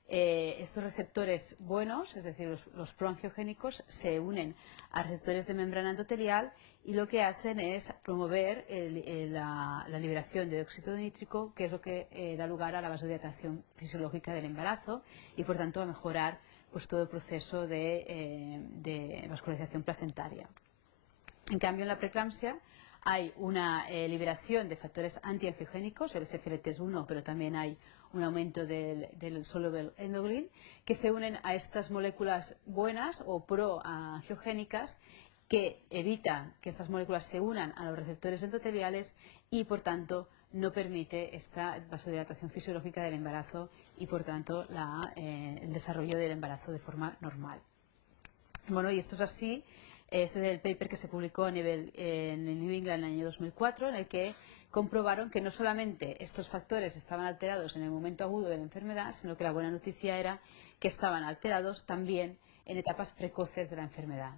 estos receptores buenos, es decir, los proangiogénicos, se unen a receptores de membrana endotelial, y lo que hacen es promover la liberación de dióxido nítrico, que es lo que da lugar a la vasodilatación fisiológica del embarazo, y por tanto a mejorar todo el proceso de vascularización placentaria. En cambio, en la preeclampsia hay una liberación de factores antiangiogénicos, el SFLT es uno, pero también hay un aumento del soluble endoglin, que se unen a estas moléculas buenas o proangiogénicas, que evitan que estas moléculas se unan a los receptores endoteliales, y por tanto no permite esta vasodilatación fisiológica del embarazo, y por tanto el desarrollo del embarazo de forma normal. Bueno, y esto es así. Este es el paper que se publicó en el New England en el año 2004, en el que comprobaron que no solamente estos factores estaban alterados en el momento agudo de la enfermedad, sino que la buena noticia era que estaban alterados también en etapas precoces de la enfermedad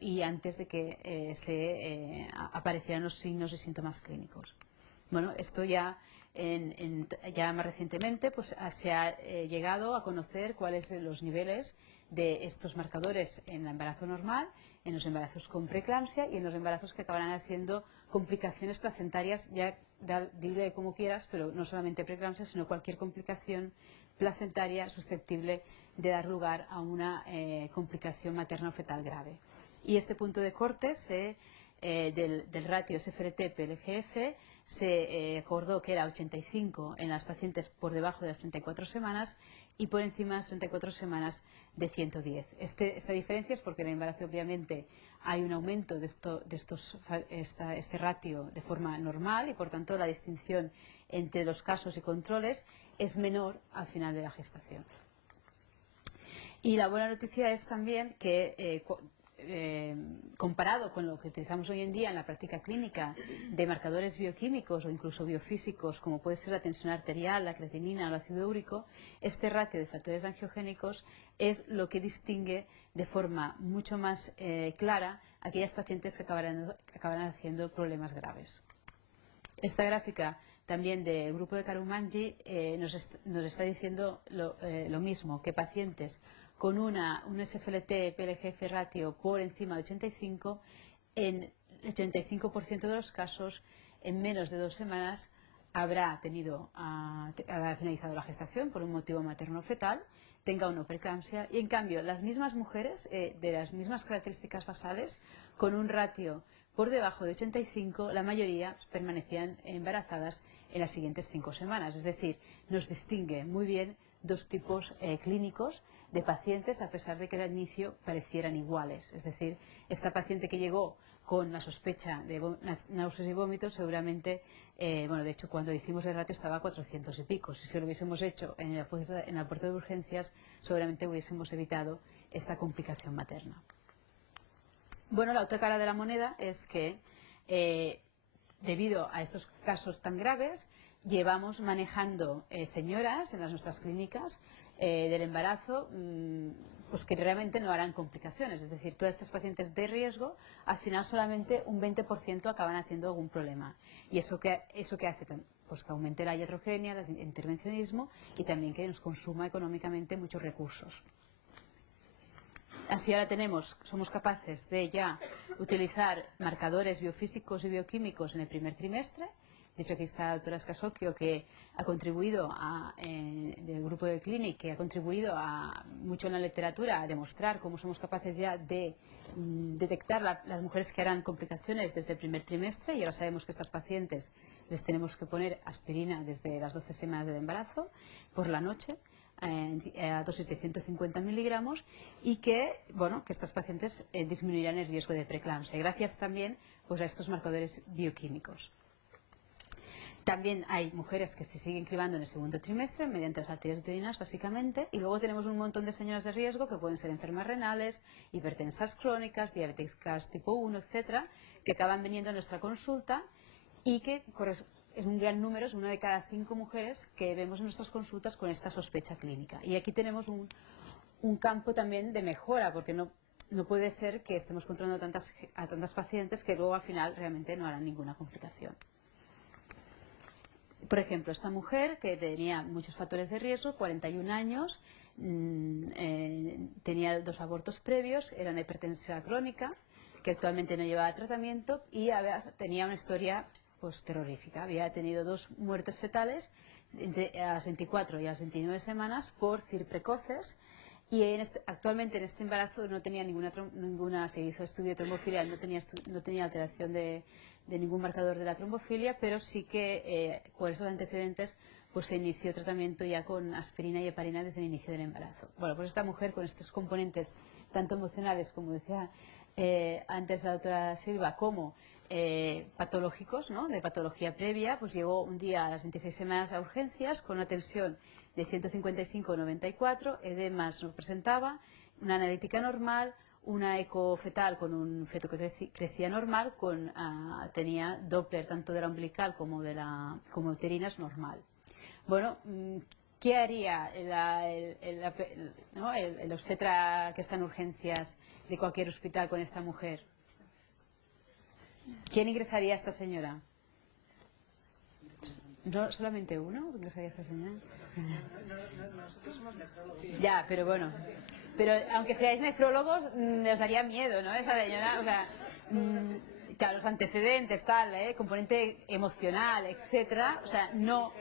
y antes de que aparecieran los signos y síntomas clínicos. Bueno, esto ya más recientemente se ha llegado a conocer cuáles son los niveles de estos marcadores en el embarazo normal, en los embarazos con preeclampsia y en los embarazos que acabarán haciendo complicaciones placentarias, ya dile como quieras, pero no solamente preeclampsia, sino cualquier complicación placentaria susceptible de dar lugar a una complicación materno-fetal grave. Y este punto de corte del ratio SFRT-PLGF se acordó que era 85 en las pacientes por debajo de las 34 semanas y por encima de las 34 semanas de 110. Esta diferencia es porque en el embarazo obviamente hay un aumento de este ratio de forma normal y por tanto la distinción entre los casos y controles es menor al final de la gestación. Y la buena noticia es también que comparado con lo que utilizamos hoy en día en la práctica clínica de marcadores bioquímicos o incluso biofísicos como puede ser la tensión arterial, la creatinina o el ácido úrico, este ratio de factores angiogénicos es lo que distingue de forma mucho más clara aquellas pacientes que acabarán haciendo problemas graves. Esta gráfica también del grupo de Karumanji nos está diciendo lo mismo, que pacientes con un SFLT-PLGF ratio por encima de 85, en el 85% de los casos, en menos de 2 semanas, habrá finalizado la gestación por un motivo materno-fetal, tenga una preeclampsia, y en cambio las mismas mujeres de las mismas características basales, con un ratio por debajo de 85, la mayoría permanecían embarazadas en las siguientes 5 semanas. Es decir, nos distingue muy bien dos tipos clínicos de pacientes a pesar de que al inicio parecieran iguales. Es decir, esta paciente que llegó con la sospecha de náuseas y vómitos seguramente, de hecho cuando le hicimos el ratio estaba a 400 y pico. Si se lo hubiésemos hecho en la puerta de urgencias seguramente hubiésemos evitado esta complicación materna. Bueno, la otra cara de la moneda es que debido a estos casos tan graves llevamos manejando señoras en nuestras clínicas del embarazo pues que realmente no harán complicaciones, es decir, todas estas pacientes de riesgo al final solamente un 20% acaban haciendo algún problema y eso que hace pues que aumente la iatrogenia, el intervencionismo y también que nos consuma económicamente muchos recursos. Así ahora somos capaces de ya utilizar marcadores biofísicos y bioquímicos en el primer trimestre. De hecho, aquí está la doctora Scasocchio, que ha contribuido del grupo de Clinic, que ha contribuido mucho en la literatura a demostrar cómo somos capaces ya de detectar las mujeres que harán complicaciones desde el primer trimestre, y ahora sabemos que estas pacientes les tenemos que poner aspirina desde las 12 semanas del embarazo por la noche a dosis de 150 miligramos y que estas pacientes disminuirán el riesgo de preeclampsia gracias también pues, a estos marcadores bioquímicos. También hay mujeres que se siguen cribando en el segundo trimestre mediante las arterias uterinas básicamente, y luego tenemos un montón de señoras de riesgo que pueden ser enfermas renales, hipertensas crónicas, diabéticas tipo 1, etcétera, que acaban viniendo a nuestra consulta y que es un gran número, es una de cada 5 mujeres que vemos en nuestras consultas con esta sospecha clínica. Y aquí tenemos un campo también de mejora, porque no puede ser que estemos controlando a tantas pacientes que luego al final realmente no harán ninguna complicación. Por ejemplo, esta mujer que tenía muchos factores de riesgo, 41 años, tenía 2 abortos previos, era una hipertensa crónica, que actualmente no llevaba tratamiento y tenía una historia pues terrorífica. Había tenido 2 muertes fetales a las 24 y a las 29 semanas por CIR precoces y actualmente en este embarazo no tenía se hizo estudio de trombofilia, no tenía alteración de ningún marcador de la trombofilia, pero sí que por esos antecedentes pues se inició tratamiento ya con aspirina y heparina desde el inicio del embarazo. Bueno, pues esta mujer con estos componentes tanto emocionales, como decía antes la doctora Silva, como patológicos, ¿no? De patología previa, pues llegó un día a las 26 semanas a urgencias con una tensión de 155/94, edemas no presentaba, una analítica normal, una eco fetal con un feto que crecía normal, tenía Doppler tanto de la umbilical como uterinas normal. Bueno, ¿qué haría el obstetra que está en urgencias de cualquier hospital con esta mujer? ¿Quién ingresaría a esta señora? ¿No solamente uno ingresaría a esta señora? Nosotros somos nefrólogos. Ya, pero bueno. Pero aunque seáis nefrólogos, os daría miedo, ¿no? Esa señora, o sea, claro, los antecedentes, componente emocional, etcétera, o sea, no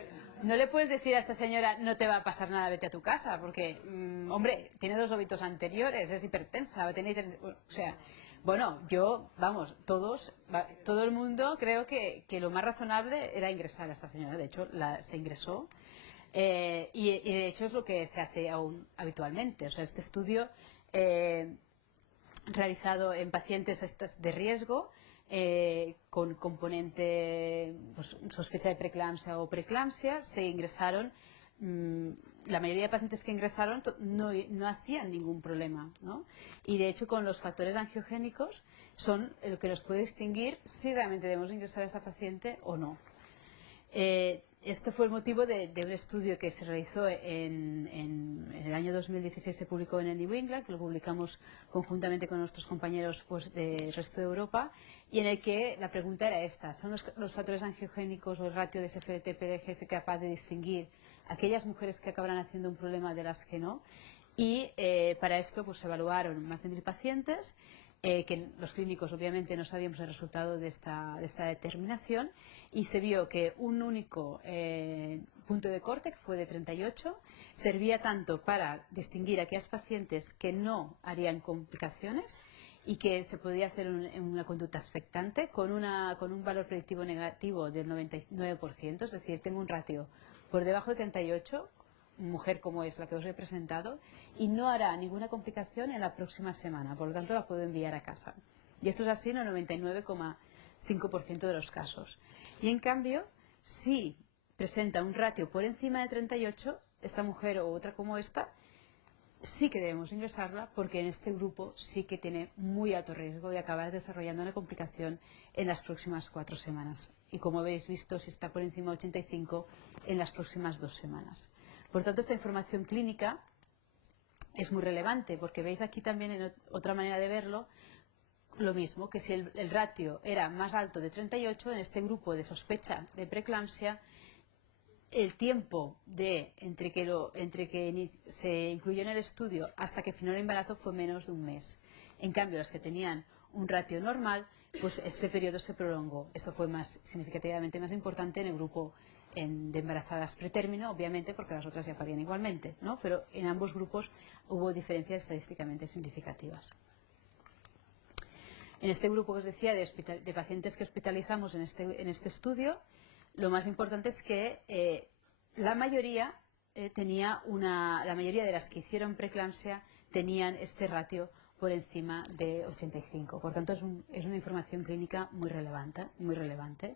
no le puedes decir a esta señora no te va a pasar nada, vete a tu casa, porque, hombre, tiene 2 óbitos anteriores, es hipertensa, va a tener, o sea, bueno, vamos, todo el mundo creo que lo más razonable era ingresar a esta señora. De hecho, se ingresó y de hecho es lo que se hace aún habitualmente. O sea, este estudio realizado en pacientes de riesgo con componente pues, sospecha de preeclampsia o preeclampsia, se ingresaron. La mayoría de pacientes que ingresaron no hacían ningún problema, ¿no? Y de hecho con los factores angiogénicos son lo que nos puede distinguir si realmente debemos ingresar a esta paciente o no. Este fue el motivo de un estudio que se realizó en el año 2016, se publicó en el New England, que lo publicamos conjuntamente con nuestros compañeros pues, del resto de Europa, y en el que la pregunta era esta: ¿son los factores angiogénicos o el ratio de SFLT-PDGF capaz de distinguir aquellas mujeres que acabarán haciendo un problema de las que no? Y para esto pues, se evaluaron más de 1000 pacientes, que los clínicos obviamente no sabíamos el resultado de esta determinación, y se vio que un único punto de corte, que fue de 38, servía tanto para distinguir a aquellas pacientes que no harían complicaciones y que se podía hacer una conducta expectante con un valor predictivo negativo del 99%, es decir, tengo un ratio por debajo de 38, mujer como es la que os he presentado, y no hará ninguna complicación en la próxima semana, por lo tanto la puedo enviar a casa. Y esto es así en el 99,5% de los casos. Y en cambio, si presenta un ratio por encima de 38, esta mujer o otra como esta, sí que debemos ingresarla, porque en este grupo sí que tiene muy alto riesgo de acabar desarrollando una complicación en las próximas 4 semanas. Y como habéis visto, si está por encima de 85, en las próximas 2 semanas. Por tanto, esta información clínica es muy relevante, porque veis aquí también en otra manera de verlo, lo mismo, que si el ratio era más alto de 38, en este grupo de sospecha de preeclampsia, el tiempo entre que se incluyó en el estudio hasta que finalizó el embarazo fue menos de un mes. En cambio, las que tenían un ratio normal, pues este periodo se prolongó. Esto fue significativamente más importante en el grupo de embarazadas pretérmino, obviamente, porque las otras ya parían igualmente, ¿no? Pero en ambos grupos hubo diferencias estadísticamente significativas. En este grupo que os decía de pacientes que hospitalizamos en este estudio, lo más importante es que la mayoría la mayoría de las que hicieron preeclampsia tenían este ratio por encima de 85. Por tanto, es una información clínica muy relevante.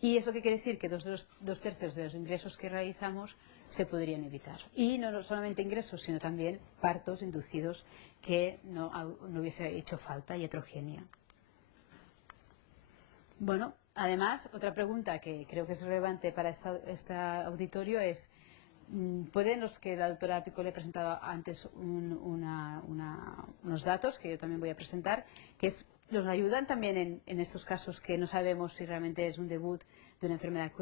¿Y eso qué quiere decir? Que 2/3 de los ingresos que realizamos se podrían evitar. Y no solamente ingresos, sino también partos inducidos que no hubiese hecho falta, y heterogenia. Bueno, además, otra pregunta que creo que es relevante para este auditorio es: ¿pueden los que la doctora Pico le ha presentado antes unos datos que yo también voy a presentar, que nos ayudan también en estos casos que no sabemos si realmente es un debut de una enfermedad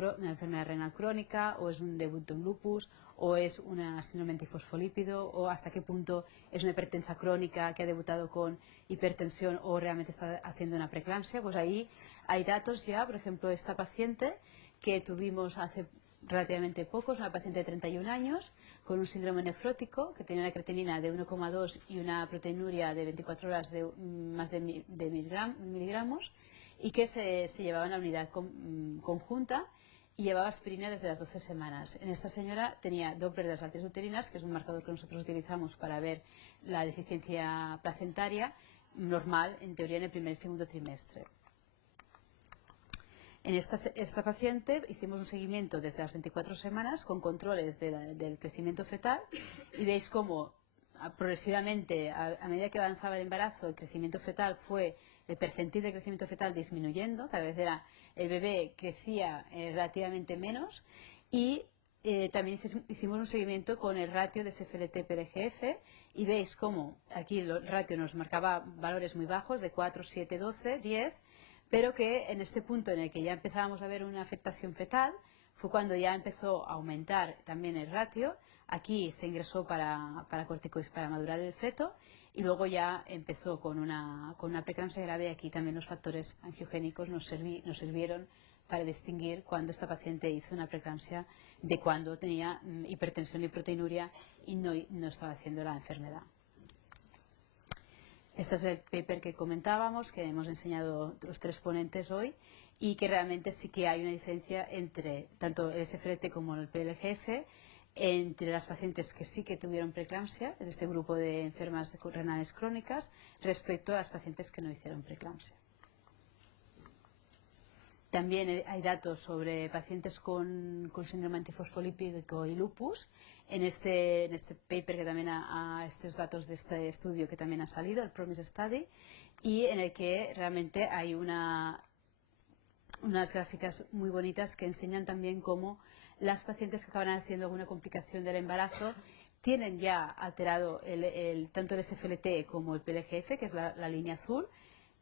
renal crónica, o es un debut de un lupus, o es una síndrome antifosfolípido, o hasta qué punto es una hipertensa crónica que ha debutado con hipertensión o realmente está haciendo una preeclampsia? Pues ahí hay datos ya, por ejemplo, esta paciente que tuvimos hace relativamente pocos, una paciente de 31 años con un síndrome nefrótico, que tenía una creatinina de 1,2 y una proteinuria de 24 horas de más de miligramos, y que se llevaba en la unidad conjunta y llevaba aspirina desde las 12 semanas. En esta señora tenía Doppler de las arterias uterinas, que es un marcador que nosotros utilizamos para ver la deficiencia placentaria, normal en teoría en el primer y segundo trimestre. En esta paciente hicimos un seguimiento desde las 24 semanas con controles del crecimiento fetal, y veis cómo progresivamente, a medida que avanzaba el embarazo, el crecimiento fetal el percentil de crecimiento fetal disminuyendo, cada vez el bebé crecía relativamente menos, y también hicimos un seguimiento con el ratio de SFLT-PDGF, y veis cómo aquí el ratio nos marcaba valores muy bajos de 4, 7, 12, 10, pero que en este punto en el que ya empezábamos a ver una afectación fetal fue cuando ya empezó a aumentar también el ratio. Aquí se ingresó para corticoides para madurar el feto, y luego ya empezó con una preeclampsia grave. Aquí también los factores angiogénicos nos sirvieron para distinguir cuando esta paciente hizo una preeclampsia de cuando tenía hipertensión y proteinuria y no estaba haciendo la enfermedad. Este es el paper que comentábamos, que hemos enseñado los 3 ponentes hoy, y que realmente sí que hay una diferencia entre tanto el SFRT como el PLGF, entre las pacientes que sí que tuvieron preeclampsia, en este grupo de enfermas renales crónicas, respecto a las pacientes que no hicieron preeclampsia. También hay datos sobre pacientes con síndrome antifosfolípido y lupus. En este paper que también estos datos de este estudio que también ha salido, el PROMISE Study, y en el que realmente hay unas gráficas muy bonitas que enseñan también cómo las pacientes que acaban haciendo alguna complicación del embarazo tienen ya alterado tanto el SFLT como el PLGF, que es la línea azul,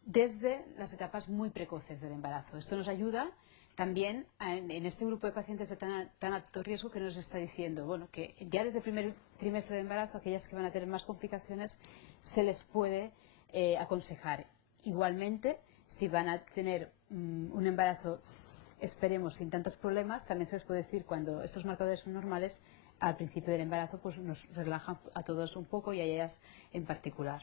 desde las etapas muy precoces del embarazo. Esto nos ayuda también en este grupo de pacientes de tan alto riesgo, que nos está diciendo, bueno, que ya desde el primer trimestre del embarazo, aquellas que van a tener más complicaciones, se les puede aconsejar. Igualmente, si van a tener un embarazo, esperemos, sin tantos problemas, también se les puede decir, cuando estos marcadores son normales, al principio del embarazo, pues nos relajan a todos un poco y a ellas en particular.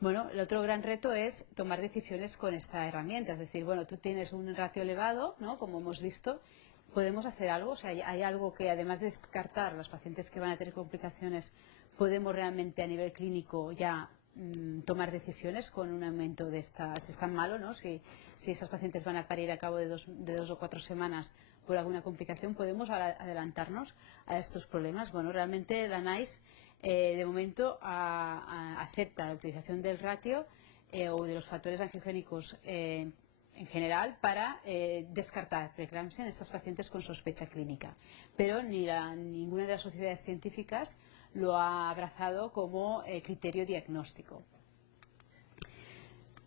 Bueno, el otro gran reto es tomar decisiones con esta herramienta. Es decir, bueno, tú tienes un ratio elevado, ¿no? Como hemos visto, ¿podemos hacer algo? O sea, hay algo que, además de descartar las pacientes que van a tener complicaciones, podemos realmente a nivel clínico ya tomar decisiones con un aumento de esta, si es tan malo, ¿no? Si estas pacientes van a parir a cabo de dos o 4 semanas por alguna complicación, ¿podemos adelantarnos a estos problemas? Bueno, realmente la NICE de momento acepta la utilización del ratio o de los factores angiogénicos en general para descartar preeclampsia en estas pacientes con sospecha clínica, pero ninguna de las sociedades científicas lo ha abrazado como criterio diagnóstico.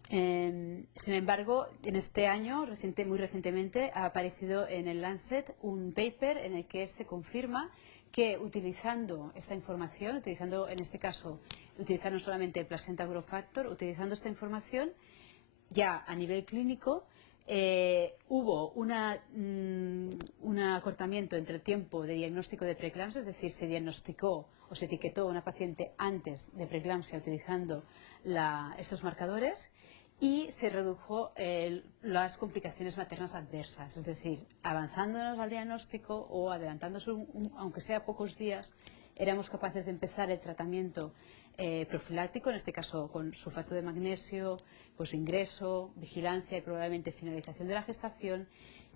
Sin embargo, en este año, muy recientemente, ha aparecido en el Lancet un paper en el que se confirma que utilizando esta información, utilizando en este caso, utilizar no solamente el placenta growth factor, utilizando esta información, ya a nivel clínico, hubo un acortamiento entre el tiempo de diagnóstico de preeclampsia, es decir, se diagnosticó o se etiquetó a una paciente antes de preeclampsia utilizando estos marcadores, y se redujo las complicaciones maternas adversas, es decir, avanzándonos al diagnóstico o adelantándose, aunque sea pocos días, éramos capaces de empezar el tratamiento profiláctico, en este caso con sulfato de magnesio, pues ingreso, vigilancia y probablemente finalización de la gestación,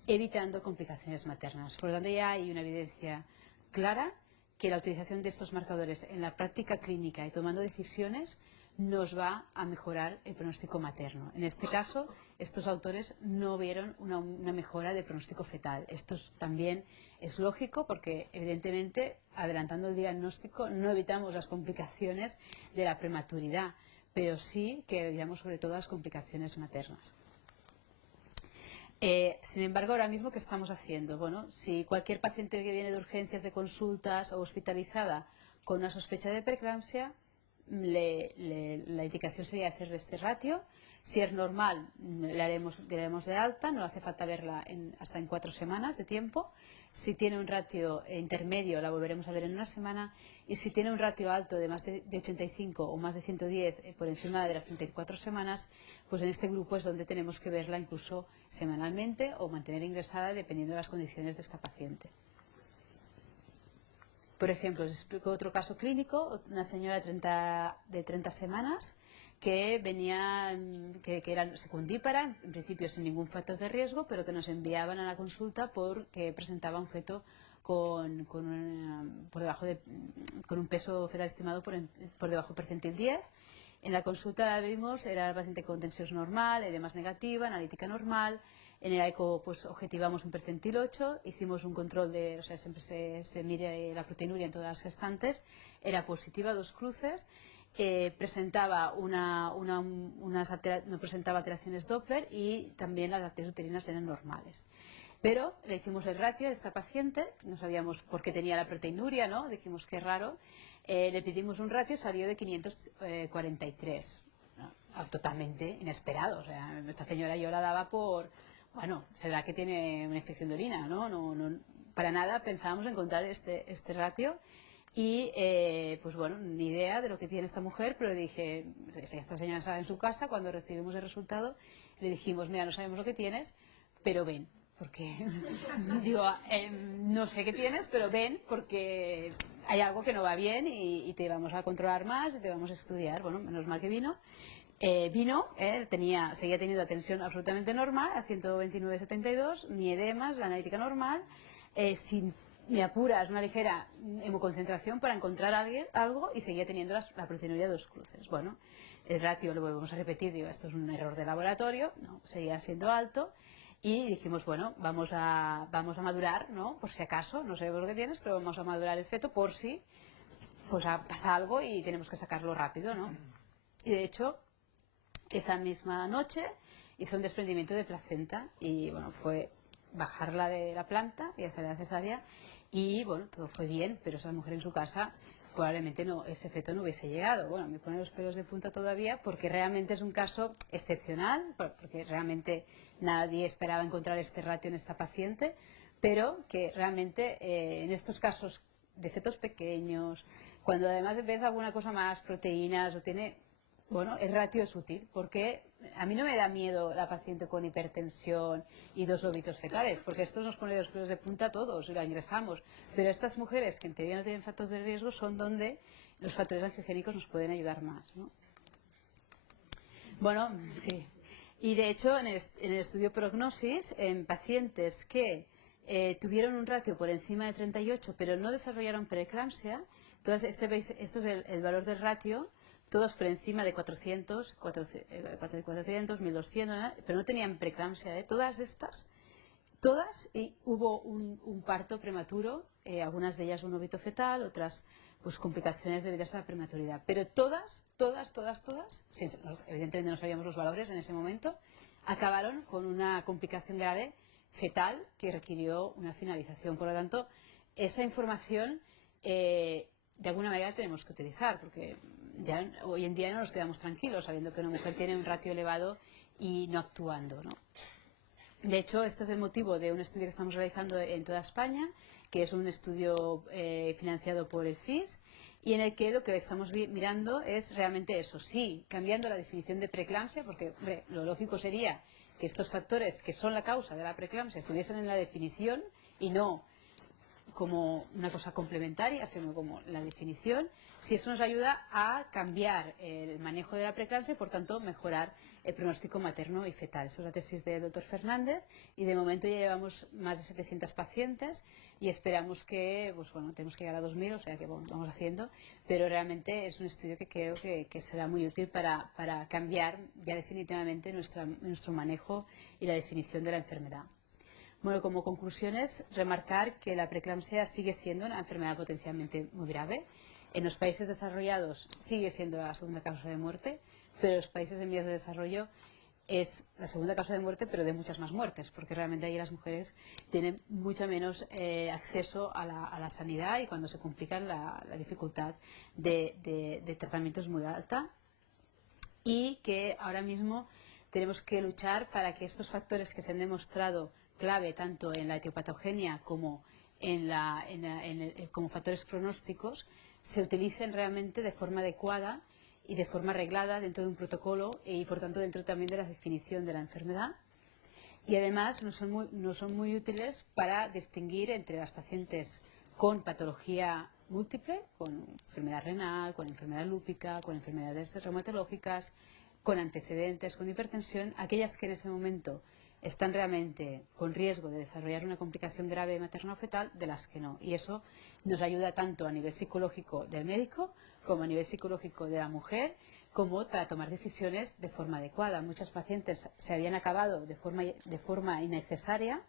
evitando complicaciones maternas. Por lo tanto, ya hay una evidencia clara que la utilización de estos marcadores en la práctica clínica y tomando decisiones nos va a mejorar el pronóstico materno. En este caso, estos autores no vieron una mejora de pronóstico fetal. Esto también es lógico porque, evidentemente, adelantando el diagnóstico no evitamos las complicaciones de la prematuridad, pero sí que evitamos sobre todo las complicaciones maternas. Sin embargo, ahora mismo, ¿qué estamos haciendo? Bueno, si cualquier paciente que viene de urgencias, de consultas o hospitalizada con una sospecha de preeclampsia, la indicación sería hacerle este ratio. Si es normal, le haremos de alta, no hace falta verla hasta en 4 semanas de tiempo. Si tiene un ratio intermedio, la volveremos a ver en 1 semana. Y si tiene un ratio alto de más de 85 o más de 110 por encima de las 34 semanas, pues en este grupo es donde tenemos que verla incluso semanalmente o mantener ingresada dependiendo de las condiciones de esta paciente. Por ejemplo, os explico otro caso clínico, una señora de 30 semanas que venía, que era secundípara, en principio sin ningún factor de riesgo, pero que nos enviaban a la consulta porque presentaba un feto con un peso fetal estimado por debajo percentil 10. En la consulta la vimos, era el paciente con tensión normal, edema negativa, analítica normal. En el ECO pues objetivamos un percentil 8, hicimos un control o sea, siempre se mide la proteinuria en todas las gestantes, era positiva, 2 cruces, presentaba no presentaba alteraciones Doppler y también las arterias uterinas eran normales. Pero le hicimos el ratio a esta paciente, no sabíamos por qué tenía la proteinuria, ¿no? Dijimos que es raro, le pedimos un ratio, salió de 543, ¿no? Totalmente inesperado. O sea, esta señora yo la daba por bueno, será que tiene una infección de orina, ¿no? No, para nada pensábamos encontrar este ratio. Y pues bueno, ni idea de lo que tiene esta mujer, pero le dije, esta señora estaba en su casa, cuando recibimos el resultado, le dijimos, mira, no sabemos lo que tienes, pero ven, porque digo, no sé qué tienes, pero ven, porque hay algo que no va bien y te vamos a controlar más y te vamos a estudiar. Bueno, menos mal que vino. Seguía teniendo tensión absolutamente normal, a 129/72, ni edemas, la analítica normal, sin me apuras una ligera hemoconcentración para encontrar algo y seguía teniendo la proteinuria de 2 cruces. Bueno, el ratio lo volvemos a repetir, digo, esto es un error de laboratorio, no, seguía siendo alto y dijimos, bueno, vamos a madurar, ¿no? Por si acaso, no sabemos lo que tienes, pero vamos a madurar el feto por si pues pasa algo y tenemos que sacarlo rápido, ¿no? Y de hecho, esa misma noche hizo un desprendimiento de placenta y bueno, fue bajarla de la planta y hacer la cesárea y bueno, todo fue bien, pero esa mujer en su casa probablemente ese feto no hubiese llegado. Bueno, me pone los pelos de punta todavía porque realmente es un caso excepcional, porque realmente nadie esperaba encontrar este ratio en esta paciente, pero que realmente en estos casos de fetos pequeños, cuando además ves alguna cosa más, proteínas, o tiene... Bueno, el ratio es útil porque a mí no me da miedo la paciente con hipertensión y 2 óbitos fetales, porque esto nos pone los pelos de punta a todos y la ingresamos. Pero estas mujeres que en teoría no tienen factores de riesgo son donde los factores angiogénicos nos pueden ayudar más, ¿no? Bueno, sí. Y de hecho, en el estudio Prognosis, en pacientes que tuvieron un ratio por encima de 38, pero no desarrollaron preeclampsia, entonces esto es el valor del ratio, todos por encima de 400, 1200, pero no tenían preeclampsia, todas estas, y hubo un parto prematuro, algunas de ellas un óbito fetal, otras pues complicaciones debidas a la prematuridad, pero todas, evidentemente no sabíamos los valores en ese momento, acabaron con una complicación grave fetal que requirió una finalización. Por lo tanto, esa información de alguna manera la tenemos que utilizar, porque ya hoy en día no nos quedamos tranquilos sabiendo que una mujer tiene un ratio elevado y no actuando, ¿no? De hecho, este es el motivo de un estudio que estamos realizando en toda España, que es un estudio financiado por el FIS, y en el que lo que estamos mirando es realmente eso, sí, cambiando la definición de preeclampsia, porque hombre, lo lógico sería que estos factores que son la causa de la preeclampsia estuviesen en la definición y no como una cosa complementaria, sino como la definición, si eso nos ayuda a cambiar el manejo de la preeclampsia y por tanto mejorar el pronóstico materno y fetal. Esa es la tesis del doctor Fernández y de momento ya llevamos más de 700 pacientes y esperamos que, pues bueno, tenemos que llegar a 2000, o sea que bueno, vamos haciendo, pero realmente es un estudio que creo que será muy útil para cambiar ya definitivamente nuestro manejo y la definición de la enfermedad. Bueno, como conclusiones, remarcar que la preeclampsia sigue siendo una enfermedad potencialmente muy grave. En los países desarrollados sigue siendo la segunda causa de muerte, pero en los países en vías de desarrollo es la segunda causa de muerte, pero de muchas más muertes, porque realmente ahí las mujeres tienen mucho menos acceso a la sanidad y cuando se complican la dificultad de tratamiento es muy alta. Y que ahora mismo tenemos que luchar para que estos factores que se han demostrado clave tanto en la etiopatogenia como como factores pronósticos se utilicen realmente de forma adecuada y de forma reglada dentro de un protocolo y por tanto dentro también de la definición de la enfermedad. Y además no son muy útiles para distinguir entre las pacientes con patología múltiple, con enfermedad renal, con enfermedad lúpica, con enfermedades reumatológicas, con antecedentes, con hipertensión, aquellas que en ese momento están realmente con riesgo de desarrollar una complicación grave materno-fetal, de las que no. Y eso nos ayuda tanto a nivel psicológico del médico como a nivel psicológico de la mujer, como para tomar decisiones de forma adecuada. Muchas pacientes se habían acabado de forma innecesaria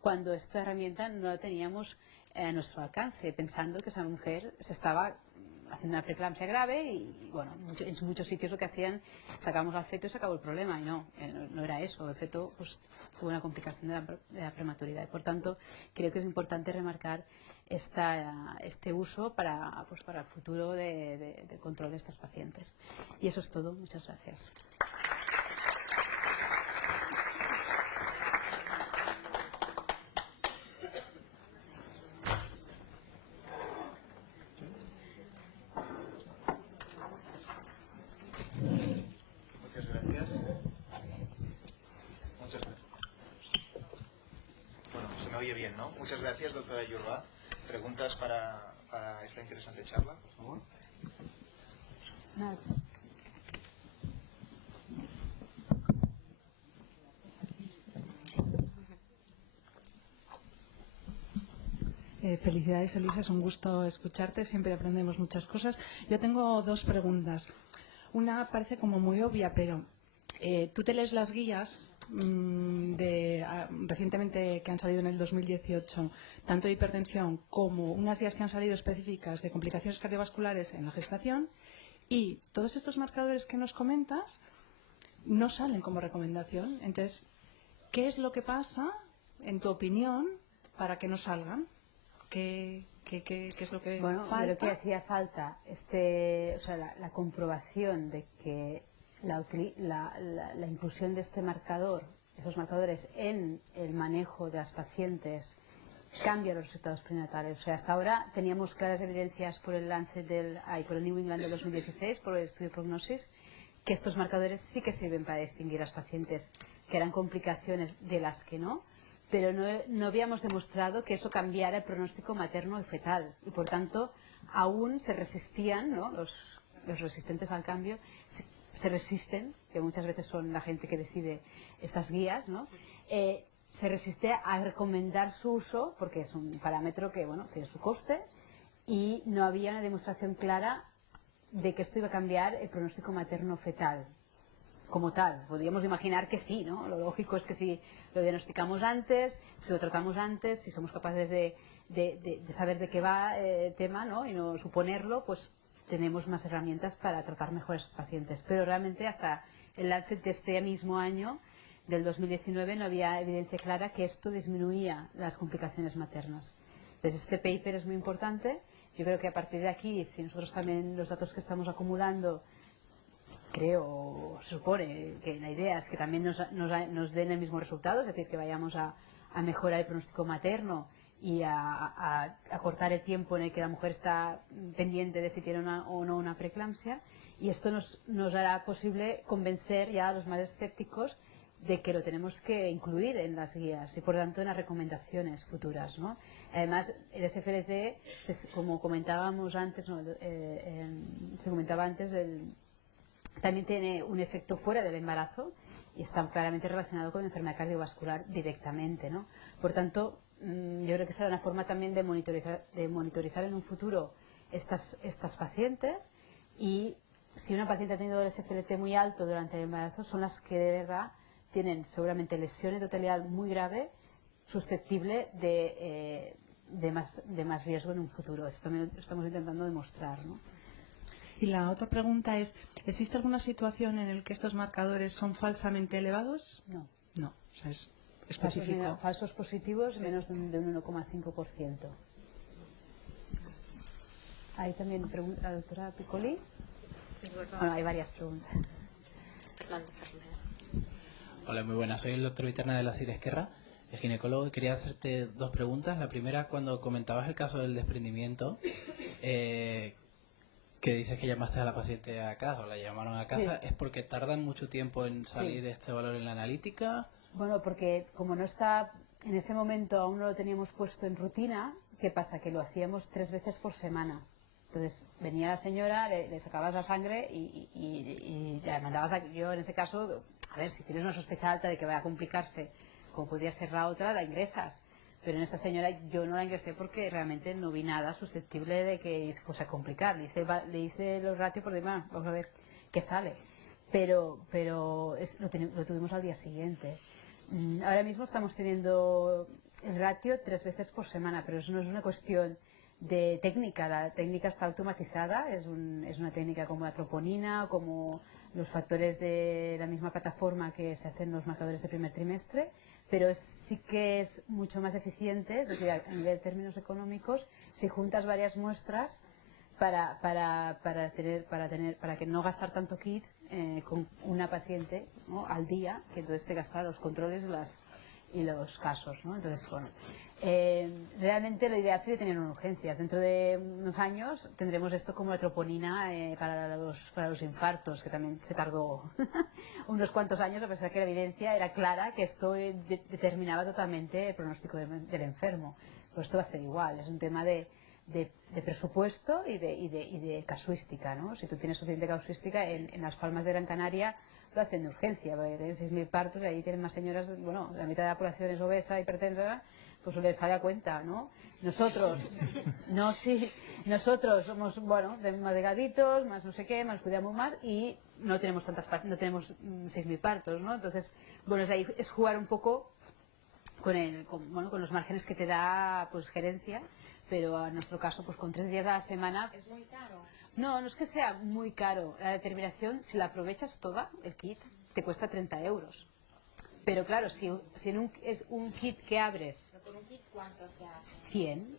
cuando esta herramienta no la teníamos a nuestro alcance, pensando que esa mujer se estaba haciendo una preeclampsia grave y bueno, en muchos sitios lo que hacían, sacamos al feto y se acabó el problema y no era eso, el feto pues fue una complicación de la prematuridad y por tanto creo que es importante remarcar este uso para el futuro de control de estas pacientes. Y eso es todo, muchas gracias. oye bien, ¿no? Muchas gracias, doctora Yurba. ¿Preguntas para esta interesante charla, por favor? Nada. Felicidades, Elisa, es un gusto escucharte, siempre aprendemos muchas cosas. Yo tengo dos preguntas. Una parece como muy obvia, pero tú te lees las guías recientemente que han salido en el 2018, tanto de hipertensión como unas guías que han salido específicas de complicaciones cardiovasculares en la gestación, y todos estos marcadores que nos comentas no salen como recomendación. Entonces, ¿qué es lo que pasa, en tu opinión, para que no salgan? ¿Qué es lo que bueno, falta? Creo que hacía falta la comprobación de que la inclusión de esos marcadores en el manejo de las pacientes cambia los resultados prenatales. O sea, hasta ahora teníamos claras evidencias por el Lancet por el New England del 2016, por el estudio de prognosis, que estos marcadores sí que sirven para distinguir las pacientes que eran complicaciones de las que no, pero no habíamos demostrado que eso cambiara el pronóstico materno y fetal, y por tanto aún se resistían, ¿no? los resistentes al cambio se resisten, que muchas veces son la gente que decide estas guías, ¿no? Se resiste a recomendar su uso porque es un parámetro que tiene su coste, y no había una demostración clara de que esto iba a cambiar el pronóstico materno fetal como tal. Podríamos imaginar que sí, ¿no? Lo lógico es que si lo diagnosticamos antes, si lo tratamos antes, si somos capaces de saber de qué va el tema, ¿no? Y no suponerlo, pues tenemos más herramientas para tratar mejor a esos pacientes. Pero realmente hasta el Lancet de este mismo año, del 2019, no había evidencia clara que esto disminuía las complicaciones maternas. Entonces este paper es muy importante. Yo creo que a partir de aquí, si nosotros también los datos que estamos acumulando, se supone que la idea es que también nos den el mismo resultado, es decir, que vayamos a mejorar el pronóstico materno y a cortar el tiempo en el que la mujer está pendiente de si tiene o no una preeclampsia, y esto nos hará posible convencer ya a los más escépticos de que lo tenemos que incluir en las guías y por tanto en las recomendaciones futuras, ¿no? Además, el SFLT, como comentábamos antes, se comentaba antes, también tiene un efecto fuera del embarazo y está claramente relacionado con la enfermedad cardiovascular directamente, ¿no? Por tanto, yo creo que será una forma también de monitorizar en un futuro estas pacientes, y si una paciente ha tenido el SFLT muy alto durante el embarazo, son las que de verdad tienen seguramente lesión endotelial muy grave, susceptible de más riesgo en un futuro. Esto también lo estamos intentando demostrar, ¿no? Y la otra pregunta es, ¿existe alguna situación en la que estos marcadores son falsamente elevados? No. No, o sea, es específico. Falsos positivos, menos de un 1,5%. Ahí también pregunta la doctora Piccoli. Bueno, hay varias preguntas. Hola, muy buenas. Soy el doctor Viterna de la Cira Esquerra, el ginecólogo, y quería hacerte dos preguntas. La primera, cuando comentabas el caso del desprendimiento, que dices que llamaste a la paciente a casa, o la llamaron a casa, sí. ¿Es porque tardan mucho tiempo en salir este valor en la analítica? Bueno, porque como no está, en ese momento aún no lo teníamos puesto en rutina, ¿qué pasa? Que lo hacíamos 3 veces por semana. Entonces venía la señora, le sacabas la sangre y la mandabas yo en ese caso, a ver, si tienes una sospecha alta de que vaya a complicarse, como podría ser la otra, la ingresas. Pero en esta señora yo no la ingresé porque realmente no vi nada susceptible de que fuese a complicar. Le hice los ratios por demás, vamos a ver qué sale. Pero lo tuvimos al día siguiente. Ahora mismo estamos teniendo el ratio 3 veces por semana, pero eso no es una cuestión de técnica. La técnica está automatizada, es una técnica como la troponina, como los factores de la misma plataforma que se hacen los marcadores de primer trimestre, pero sí que es mucho más eficiente, es decir, a nivel de términos económicos, si juntas varias muestras para que no gastar tanto kit con una paciente, ¿no?, al día, que entonces te gasta los controles y los casos, ¿no? Entonces, bueno, Realmente lo ideal sería tener urgencias. Dentro de unos años tendremos esto como la troponina para los infartos, que también se tardó unos cuantos años, a pesar que la evidencia era clara que esto determinaba totalmente el pronóstico del enfermo. Pues esto va a ser igual, es un tema de presupuesto y de casuística, ¿no? Si tú tienes suficiente casuística, en las Palmas de Gran Canaria lo hacen de urgencia, porque tienen 6.000 partos y ahí tienen más señoras, bueno, la mitad de la población es obesa, hipertensa, pues les sale a cuenta, ¿no? Nosotros somos, bueno, más delgaditos, más no sé qué, más cuidamos más y no tenemos 6.000 partos, ¿no? Entonces, bueno, es jugar un poco con los márgenes que te da, pues, gerencia, pero en nuestro caso, pues con 3 días a la semana. ¿Es muy caro? No, no es que sea muy caro. La determinación, si la aprovechas toda, el kit, te cuesta 30 euros. Pero claro, si es un kit que abres... ¿Con un kit cuánto se hace? 100.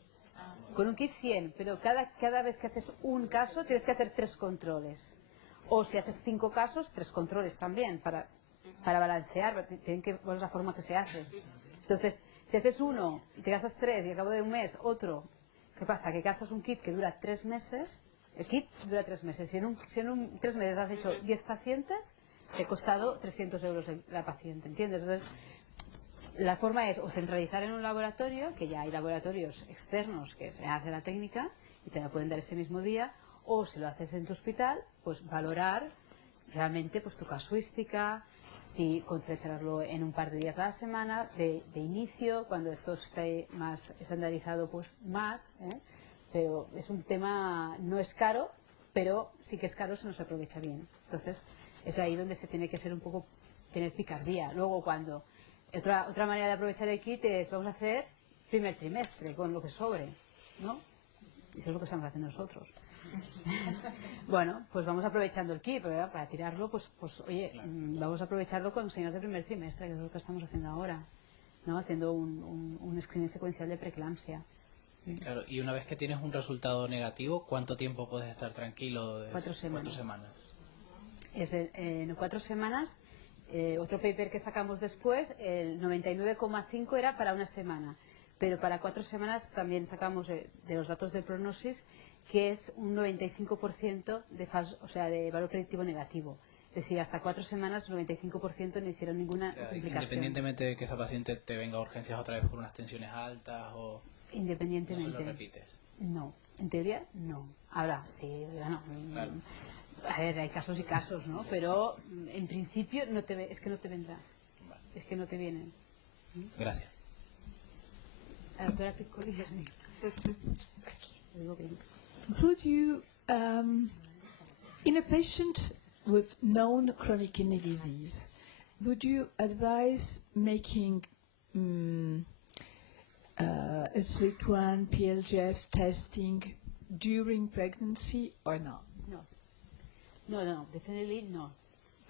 Con un kit 100, pero cada vez que haces un caso tienes que hacer 3 controles. O si haces 5 casos, 3 controles también, para balancear, tienen que ver la forma que se hace. Entonces, si haces uno y te gastas 3 y al cabo de un mes otro, ¿qué pasa? Que gastas un kit que dura 3 meses, el kit dura 3 meses. Si en 3 meses has hecho 10 pacientes, te ha costado 300 euros la paciente, ¿entiendes? Entonces, la forma es o centralizar en un laboratorio, que ya hay laboratorios externos que se hace la técnica y te la pueden dar ese mismo día, o si lo haces en tu hospital, pues valorar realmente pues tu casuística, si concentrarlo en un par de días a la semana, de inicio, cuando esto esté más estandarizado, pues más, ¿eh? Pero es un tema, no es caro, pero sí que es caro si no se aprovecha bien. Entonces, es ahí donde se tiene que ser un poco, tener picardía. Luego, cuando otra manera de aprovechar el kit es, vamos a hacer primer trimestre con lo que sobre, ¿no? Eso es lo que estamos haciendo nosotros. Bueno, pues vamos aprovechando el kit, ¿verdad? Para tirarlo, pues oye, vamos a aprovecharlo con señores de primer trimestre, que es lo que estamos haciendo ahora, ¿no? Haciendo un screening secuencial de preeclampsia. Claro, y una vez que tienes un resultado negativo, ¿cuánto tiempo puedes estar tranquilo? 4 semanas. 4 semanas. En 4 semanas, otro paper que sacamos después, el 99,5 era para una semana, pero para 4 semanas también sacamos de los datos de prognosis que es un 95% de valor predictivo negativo. Es decir, hasta 4 semanas, 95% no hicieron ninguna complicación. Independientemente de que esa paciente te venga a urgencias otra vez por unas tensiones altas o... Independientemente. ¿No se lo repites? No, en teoría no. Ahora, sí, no. Claro. A ver, hay casos y casos, ¿no? Pero en principio es que no te vendrá. Vale. Es que no te vienen. Gracias. La doctora Piccoli, lo digo bien. Would you, in a patient with known chronic kidney disease, would you advise making a SLIT1 PLGF testing during pregnancy or not? No, definitely not,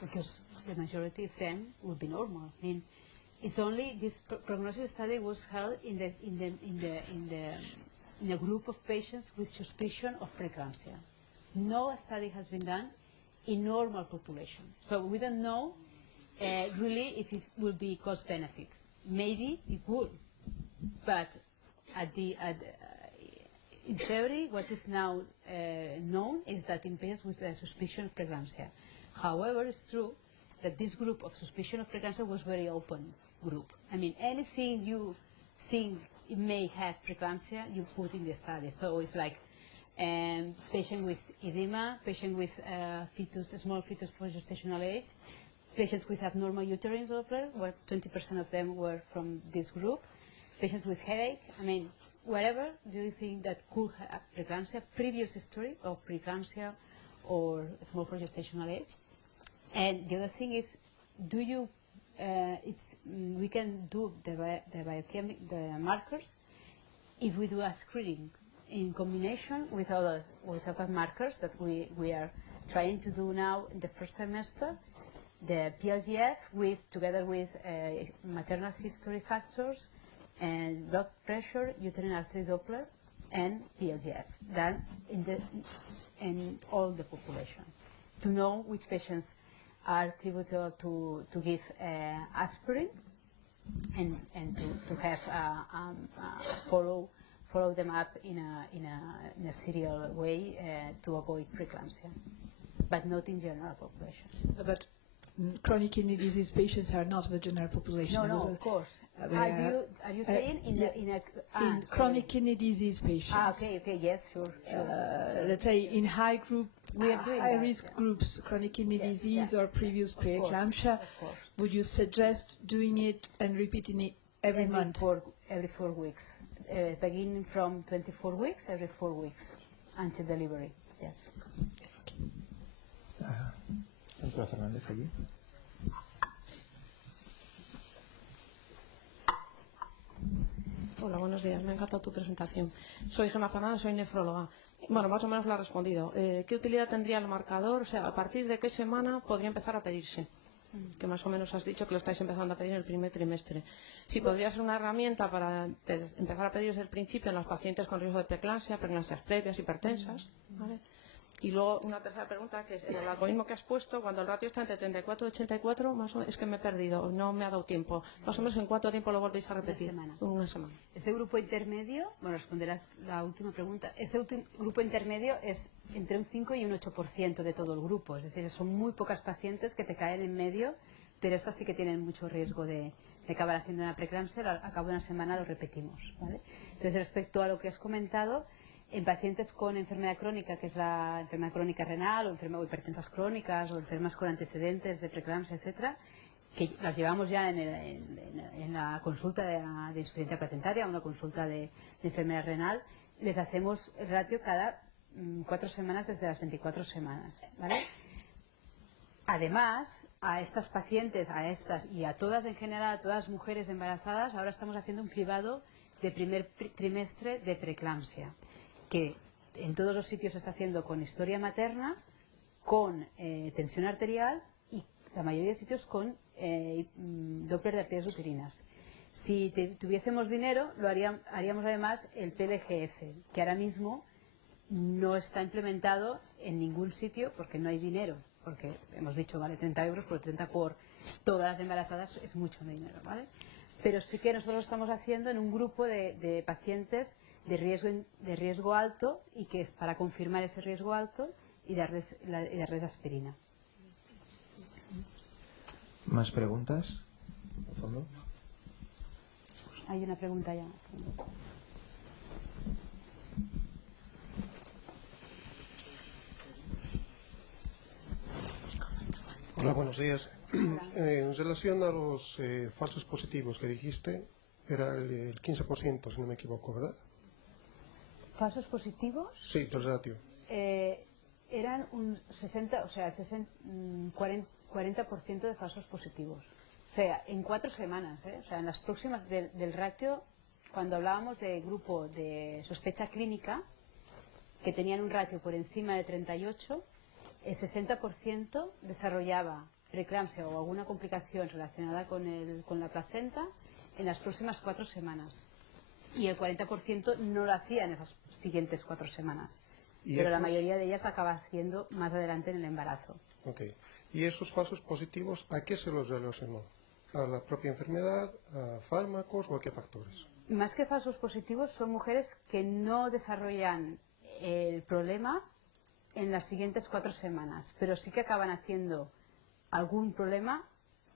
because the majority of them would be normal. I mean, it's only this prognosis study was held in a group of patients with suspicion of preeclampsia. No study has been done in normal population, so we don't know really if it will be cost benefit. Maybe it would, but in theory, what is now known is that in patients with a suspicion of preeclampsia. However, it's true that this group of suspicion of preeclampsia was very open group. I mean, anything you think it may have preeclampsia, you put in the study. So it's like patient with edema, patient with small fetus for gestational age, patients with abnormal uterine Doppler, where 20% of them were from this group, patients with headache. I mean, whatever do you think that could have preeclampsia, previous history of preeclampsia or small for gestational age. And the other thing is, do you, we can do the markers if we do a screening in combination with other markers that we are trying to do now in the first trimester, the PLGF together with maternal history factors and blood pressure, uterine artery Doppler, and PLGF, done in all the population, to know which patients are attributable to give aspirin and to have follow them up in a serial way to avoid preeclampsia, but not in general population. But chronic kidney disease patients are not the general population. No, of course. Are you saying in chronic kidney disease patients? Okay, yes, sure. Let's say in high risk that, groups, chronic kidney disease or previous Of course, preeclampsia, would you suggest doing it and repeating it every month? Every 4 weeks. Beginning from 24 weeks, every 4 weeks until delivery. Yes. Doctora Fernández, allí. Hola, buenos días. Me ha encantado tu presentación. Soy Gemma Fernández, soy nefróloga. Bueno, más o menos lo ha respondido. ¿Qué utilidad tendría el marcador? O sea, ¿a partir de qué semana podría empezar a pedirse? Que más o menos has dicho que lo estáis empezando a pedir en el primer trimestre. Si podría ser una herramienta para empezar a pedir desde el principio en los pacientes con riesgo de preeclampsia, preeclampsias previas, hipertensas, ¿vale? Y luego una tercera pregunta, que es en el algoritmo que has puesto, cuando el ratio está entre 34 y 84, más o menos, es que me he perdido, no me ha dado tiempo. Más o menos, ¿en cuánto tiempo lo volvéis a repetir? Una semana. Este grupo intermedio, bueno, responderá la última pregunta, este grupo intermedio es entre un 5 y un 8% de todo el grupo, es decir, son muy pocas pacientes que te caen en medio, pero estas sí que tienen mucho riesgo de acabar haciendo una preeclampsia, al cabo de una semana lo repetimos, ¿vale? Entonces, respecto a lo que has comentado, en pacientes con enfermedad crónica, que es la enfermedad crónica renal o hipertensas crónicas o enfermas con antecedentes de preeclampsia, etcétera, que las llevamos ya en la consulta de insuficiencia placentaria, una consulta de enfermedad renal, les hacemos el ratio cada 4 semanas desde las 24 semanas, ¿vale? Además, a estas pacientes, a estas y a todas en general, a todas mujeres embarazadas, ahora estamos haciendo un cribado de primer trimestre de preeclampsia, que en todos los sitios se está haciendo con historia materna, con tensión arterial y la mayoría de sitios con Doppler de arterias uterinas. Si tuviésemos dinero, haríamos además el PLGF, que ahora mismo no está implementado en ningún sitio porque no hay dinero, porque hemos dicho, vale 30 euros, por 30 por todas las embarazadas es mucho dinero, ¿vale? Pero sí que nosotros lo estamos haciendo en un grupo de pacientes de riesgo alto y que es para confirmar ese riesgo alto y darles aspirina. ¿Más preguntas? ¿Al fondo? Hay una pregunta ya. Hola, buenos días. En relación a los falsos positivos que dijiste, era el 15%, si no me equivoco, ¿verdad? ¿Falsos positivos? Sí, del ratio. Eran un 60, o sea, 40% de falsos positivos. O sea, en 4 semanas, ¿eh? O sea, en las próximas del ratio, cuando hablábamos de grupo de sospecha clínica, que tenían un ratio por encima de 38, el 60% desarrollaba preeclampsia o alguna complicación relacionada con la placenta en las próximas 4 semanas. Y el 40% no lo hacía en esas siguientes 4 semanas. Pero la mayoría de ellas acaba haciendo más adelante en el embarazo. Ok. ¿Y esos falsos positivos a qué se los relacionó? ¿A la propia enfermedad, a fármacos o a qué factores? Más que falsos positivos, son mujeres que no desarrollan el problema en las siguientes 4 semanas, pero sí que acaban haciendo algún problema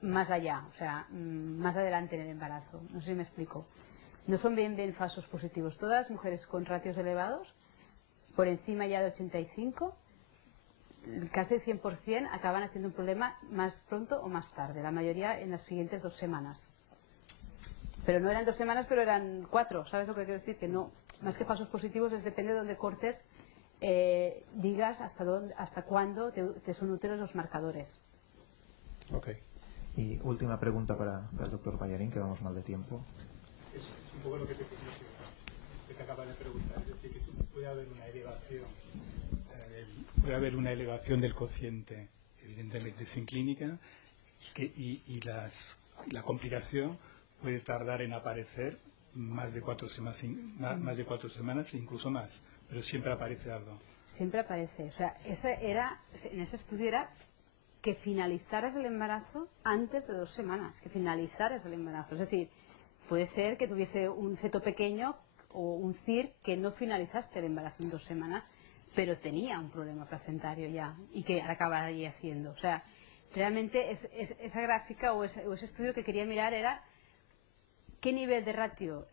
más allá, o sea, más adelante en el embarazo. No sé si me explico. No son bien falsos positivos. Todas las mujeres con ratios elevados, por encima ya de 85, casi el 100% acaban haciendo un problema más pronto o más tarde, la mayoría en las siguientes 2 semanas. Pero no eran 2 semanas, pero eran 4, ¿sabes lo que quiero decir? Que no, más que falsos positivos, depende de dónde cortes, digas hasta cuándo te son útiles los marcadores. Ok. Y última pregunta para el doctor Pallarín, que vamos mal de tiempo. Es un poco lo que te acaba de preguntar, es decir, que puede haber una elevación del cociente, evidentemente sin clínica, y la complicación puede tardar en aparecer más de 4 semanas, incluso más, pero siempre aparece algo. Siempre aparece, o sea, en ese estudio era que finalizaras el embarazo antes de 2 semanas, que finalizaras el embarazo. Es decir, puede ser que tuviese un feto pequeño o un CIR que no finalizaste el embarazo en 2 semanas, pero tenía un problema placentario ya y que acabaría haciendo. O sea, realmente esa gráfica o ese estudio que quería mirar era qué nivel de ratio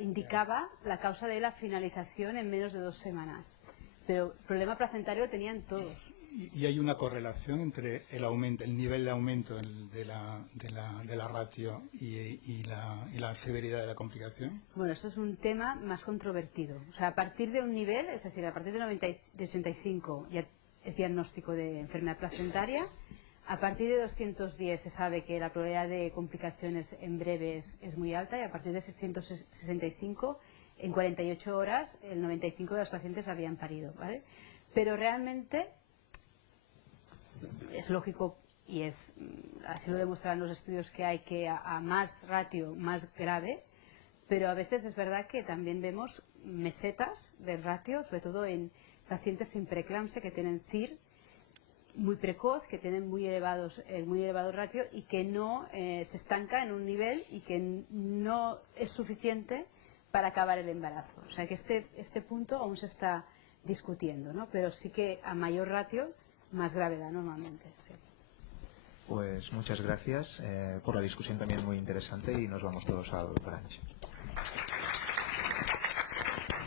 indicaba la causa de la finalización en menos de 2 semanas. Pero el problema placentario lo tenían todos. Y hay una correlación entre el nivel de aumento de la ratio y la severidad de la complicación. Bueno, esto es un tema más controvertido. O sea, a partir de un nivel, es decir, a partir de 85 ya es diagnóstico de enfermedad placentaria. A partir de 210 se sabe que la probabilidad de complicaciones en breves es muy alta, y a partir de 665, en 48 horas, el 95% de los pacientes habían parido, ¿vale? Pero realmente es lógico, y así lo demuestran los estudios que hay, que a más ratio, más grave, pero a veces es verdad que también vemos mesetas del ratio, sobre todo en pacientes sin preeclampsia que tienen CIR muy precoz, que tienen muy elevado ratio y que no se estanca en un nivel y que no es suficiente para acabar el embarazo. O sea que este punto aún se está discutiendo, ¿no? Pero sí que a mayor ratio, más gravedad normalmente. Sí. Pues muchas gracias por la discusión también muy interesante, y nos vamos todos al brunch.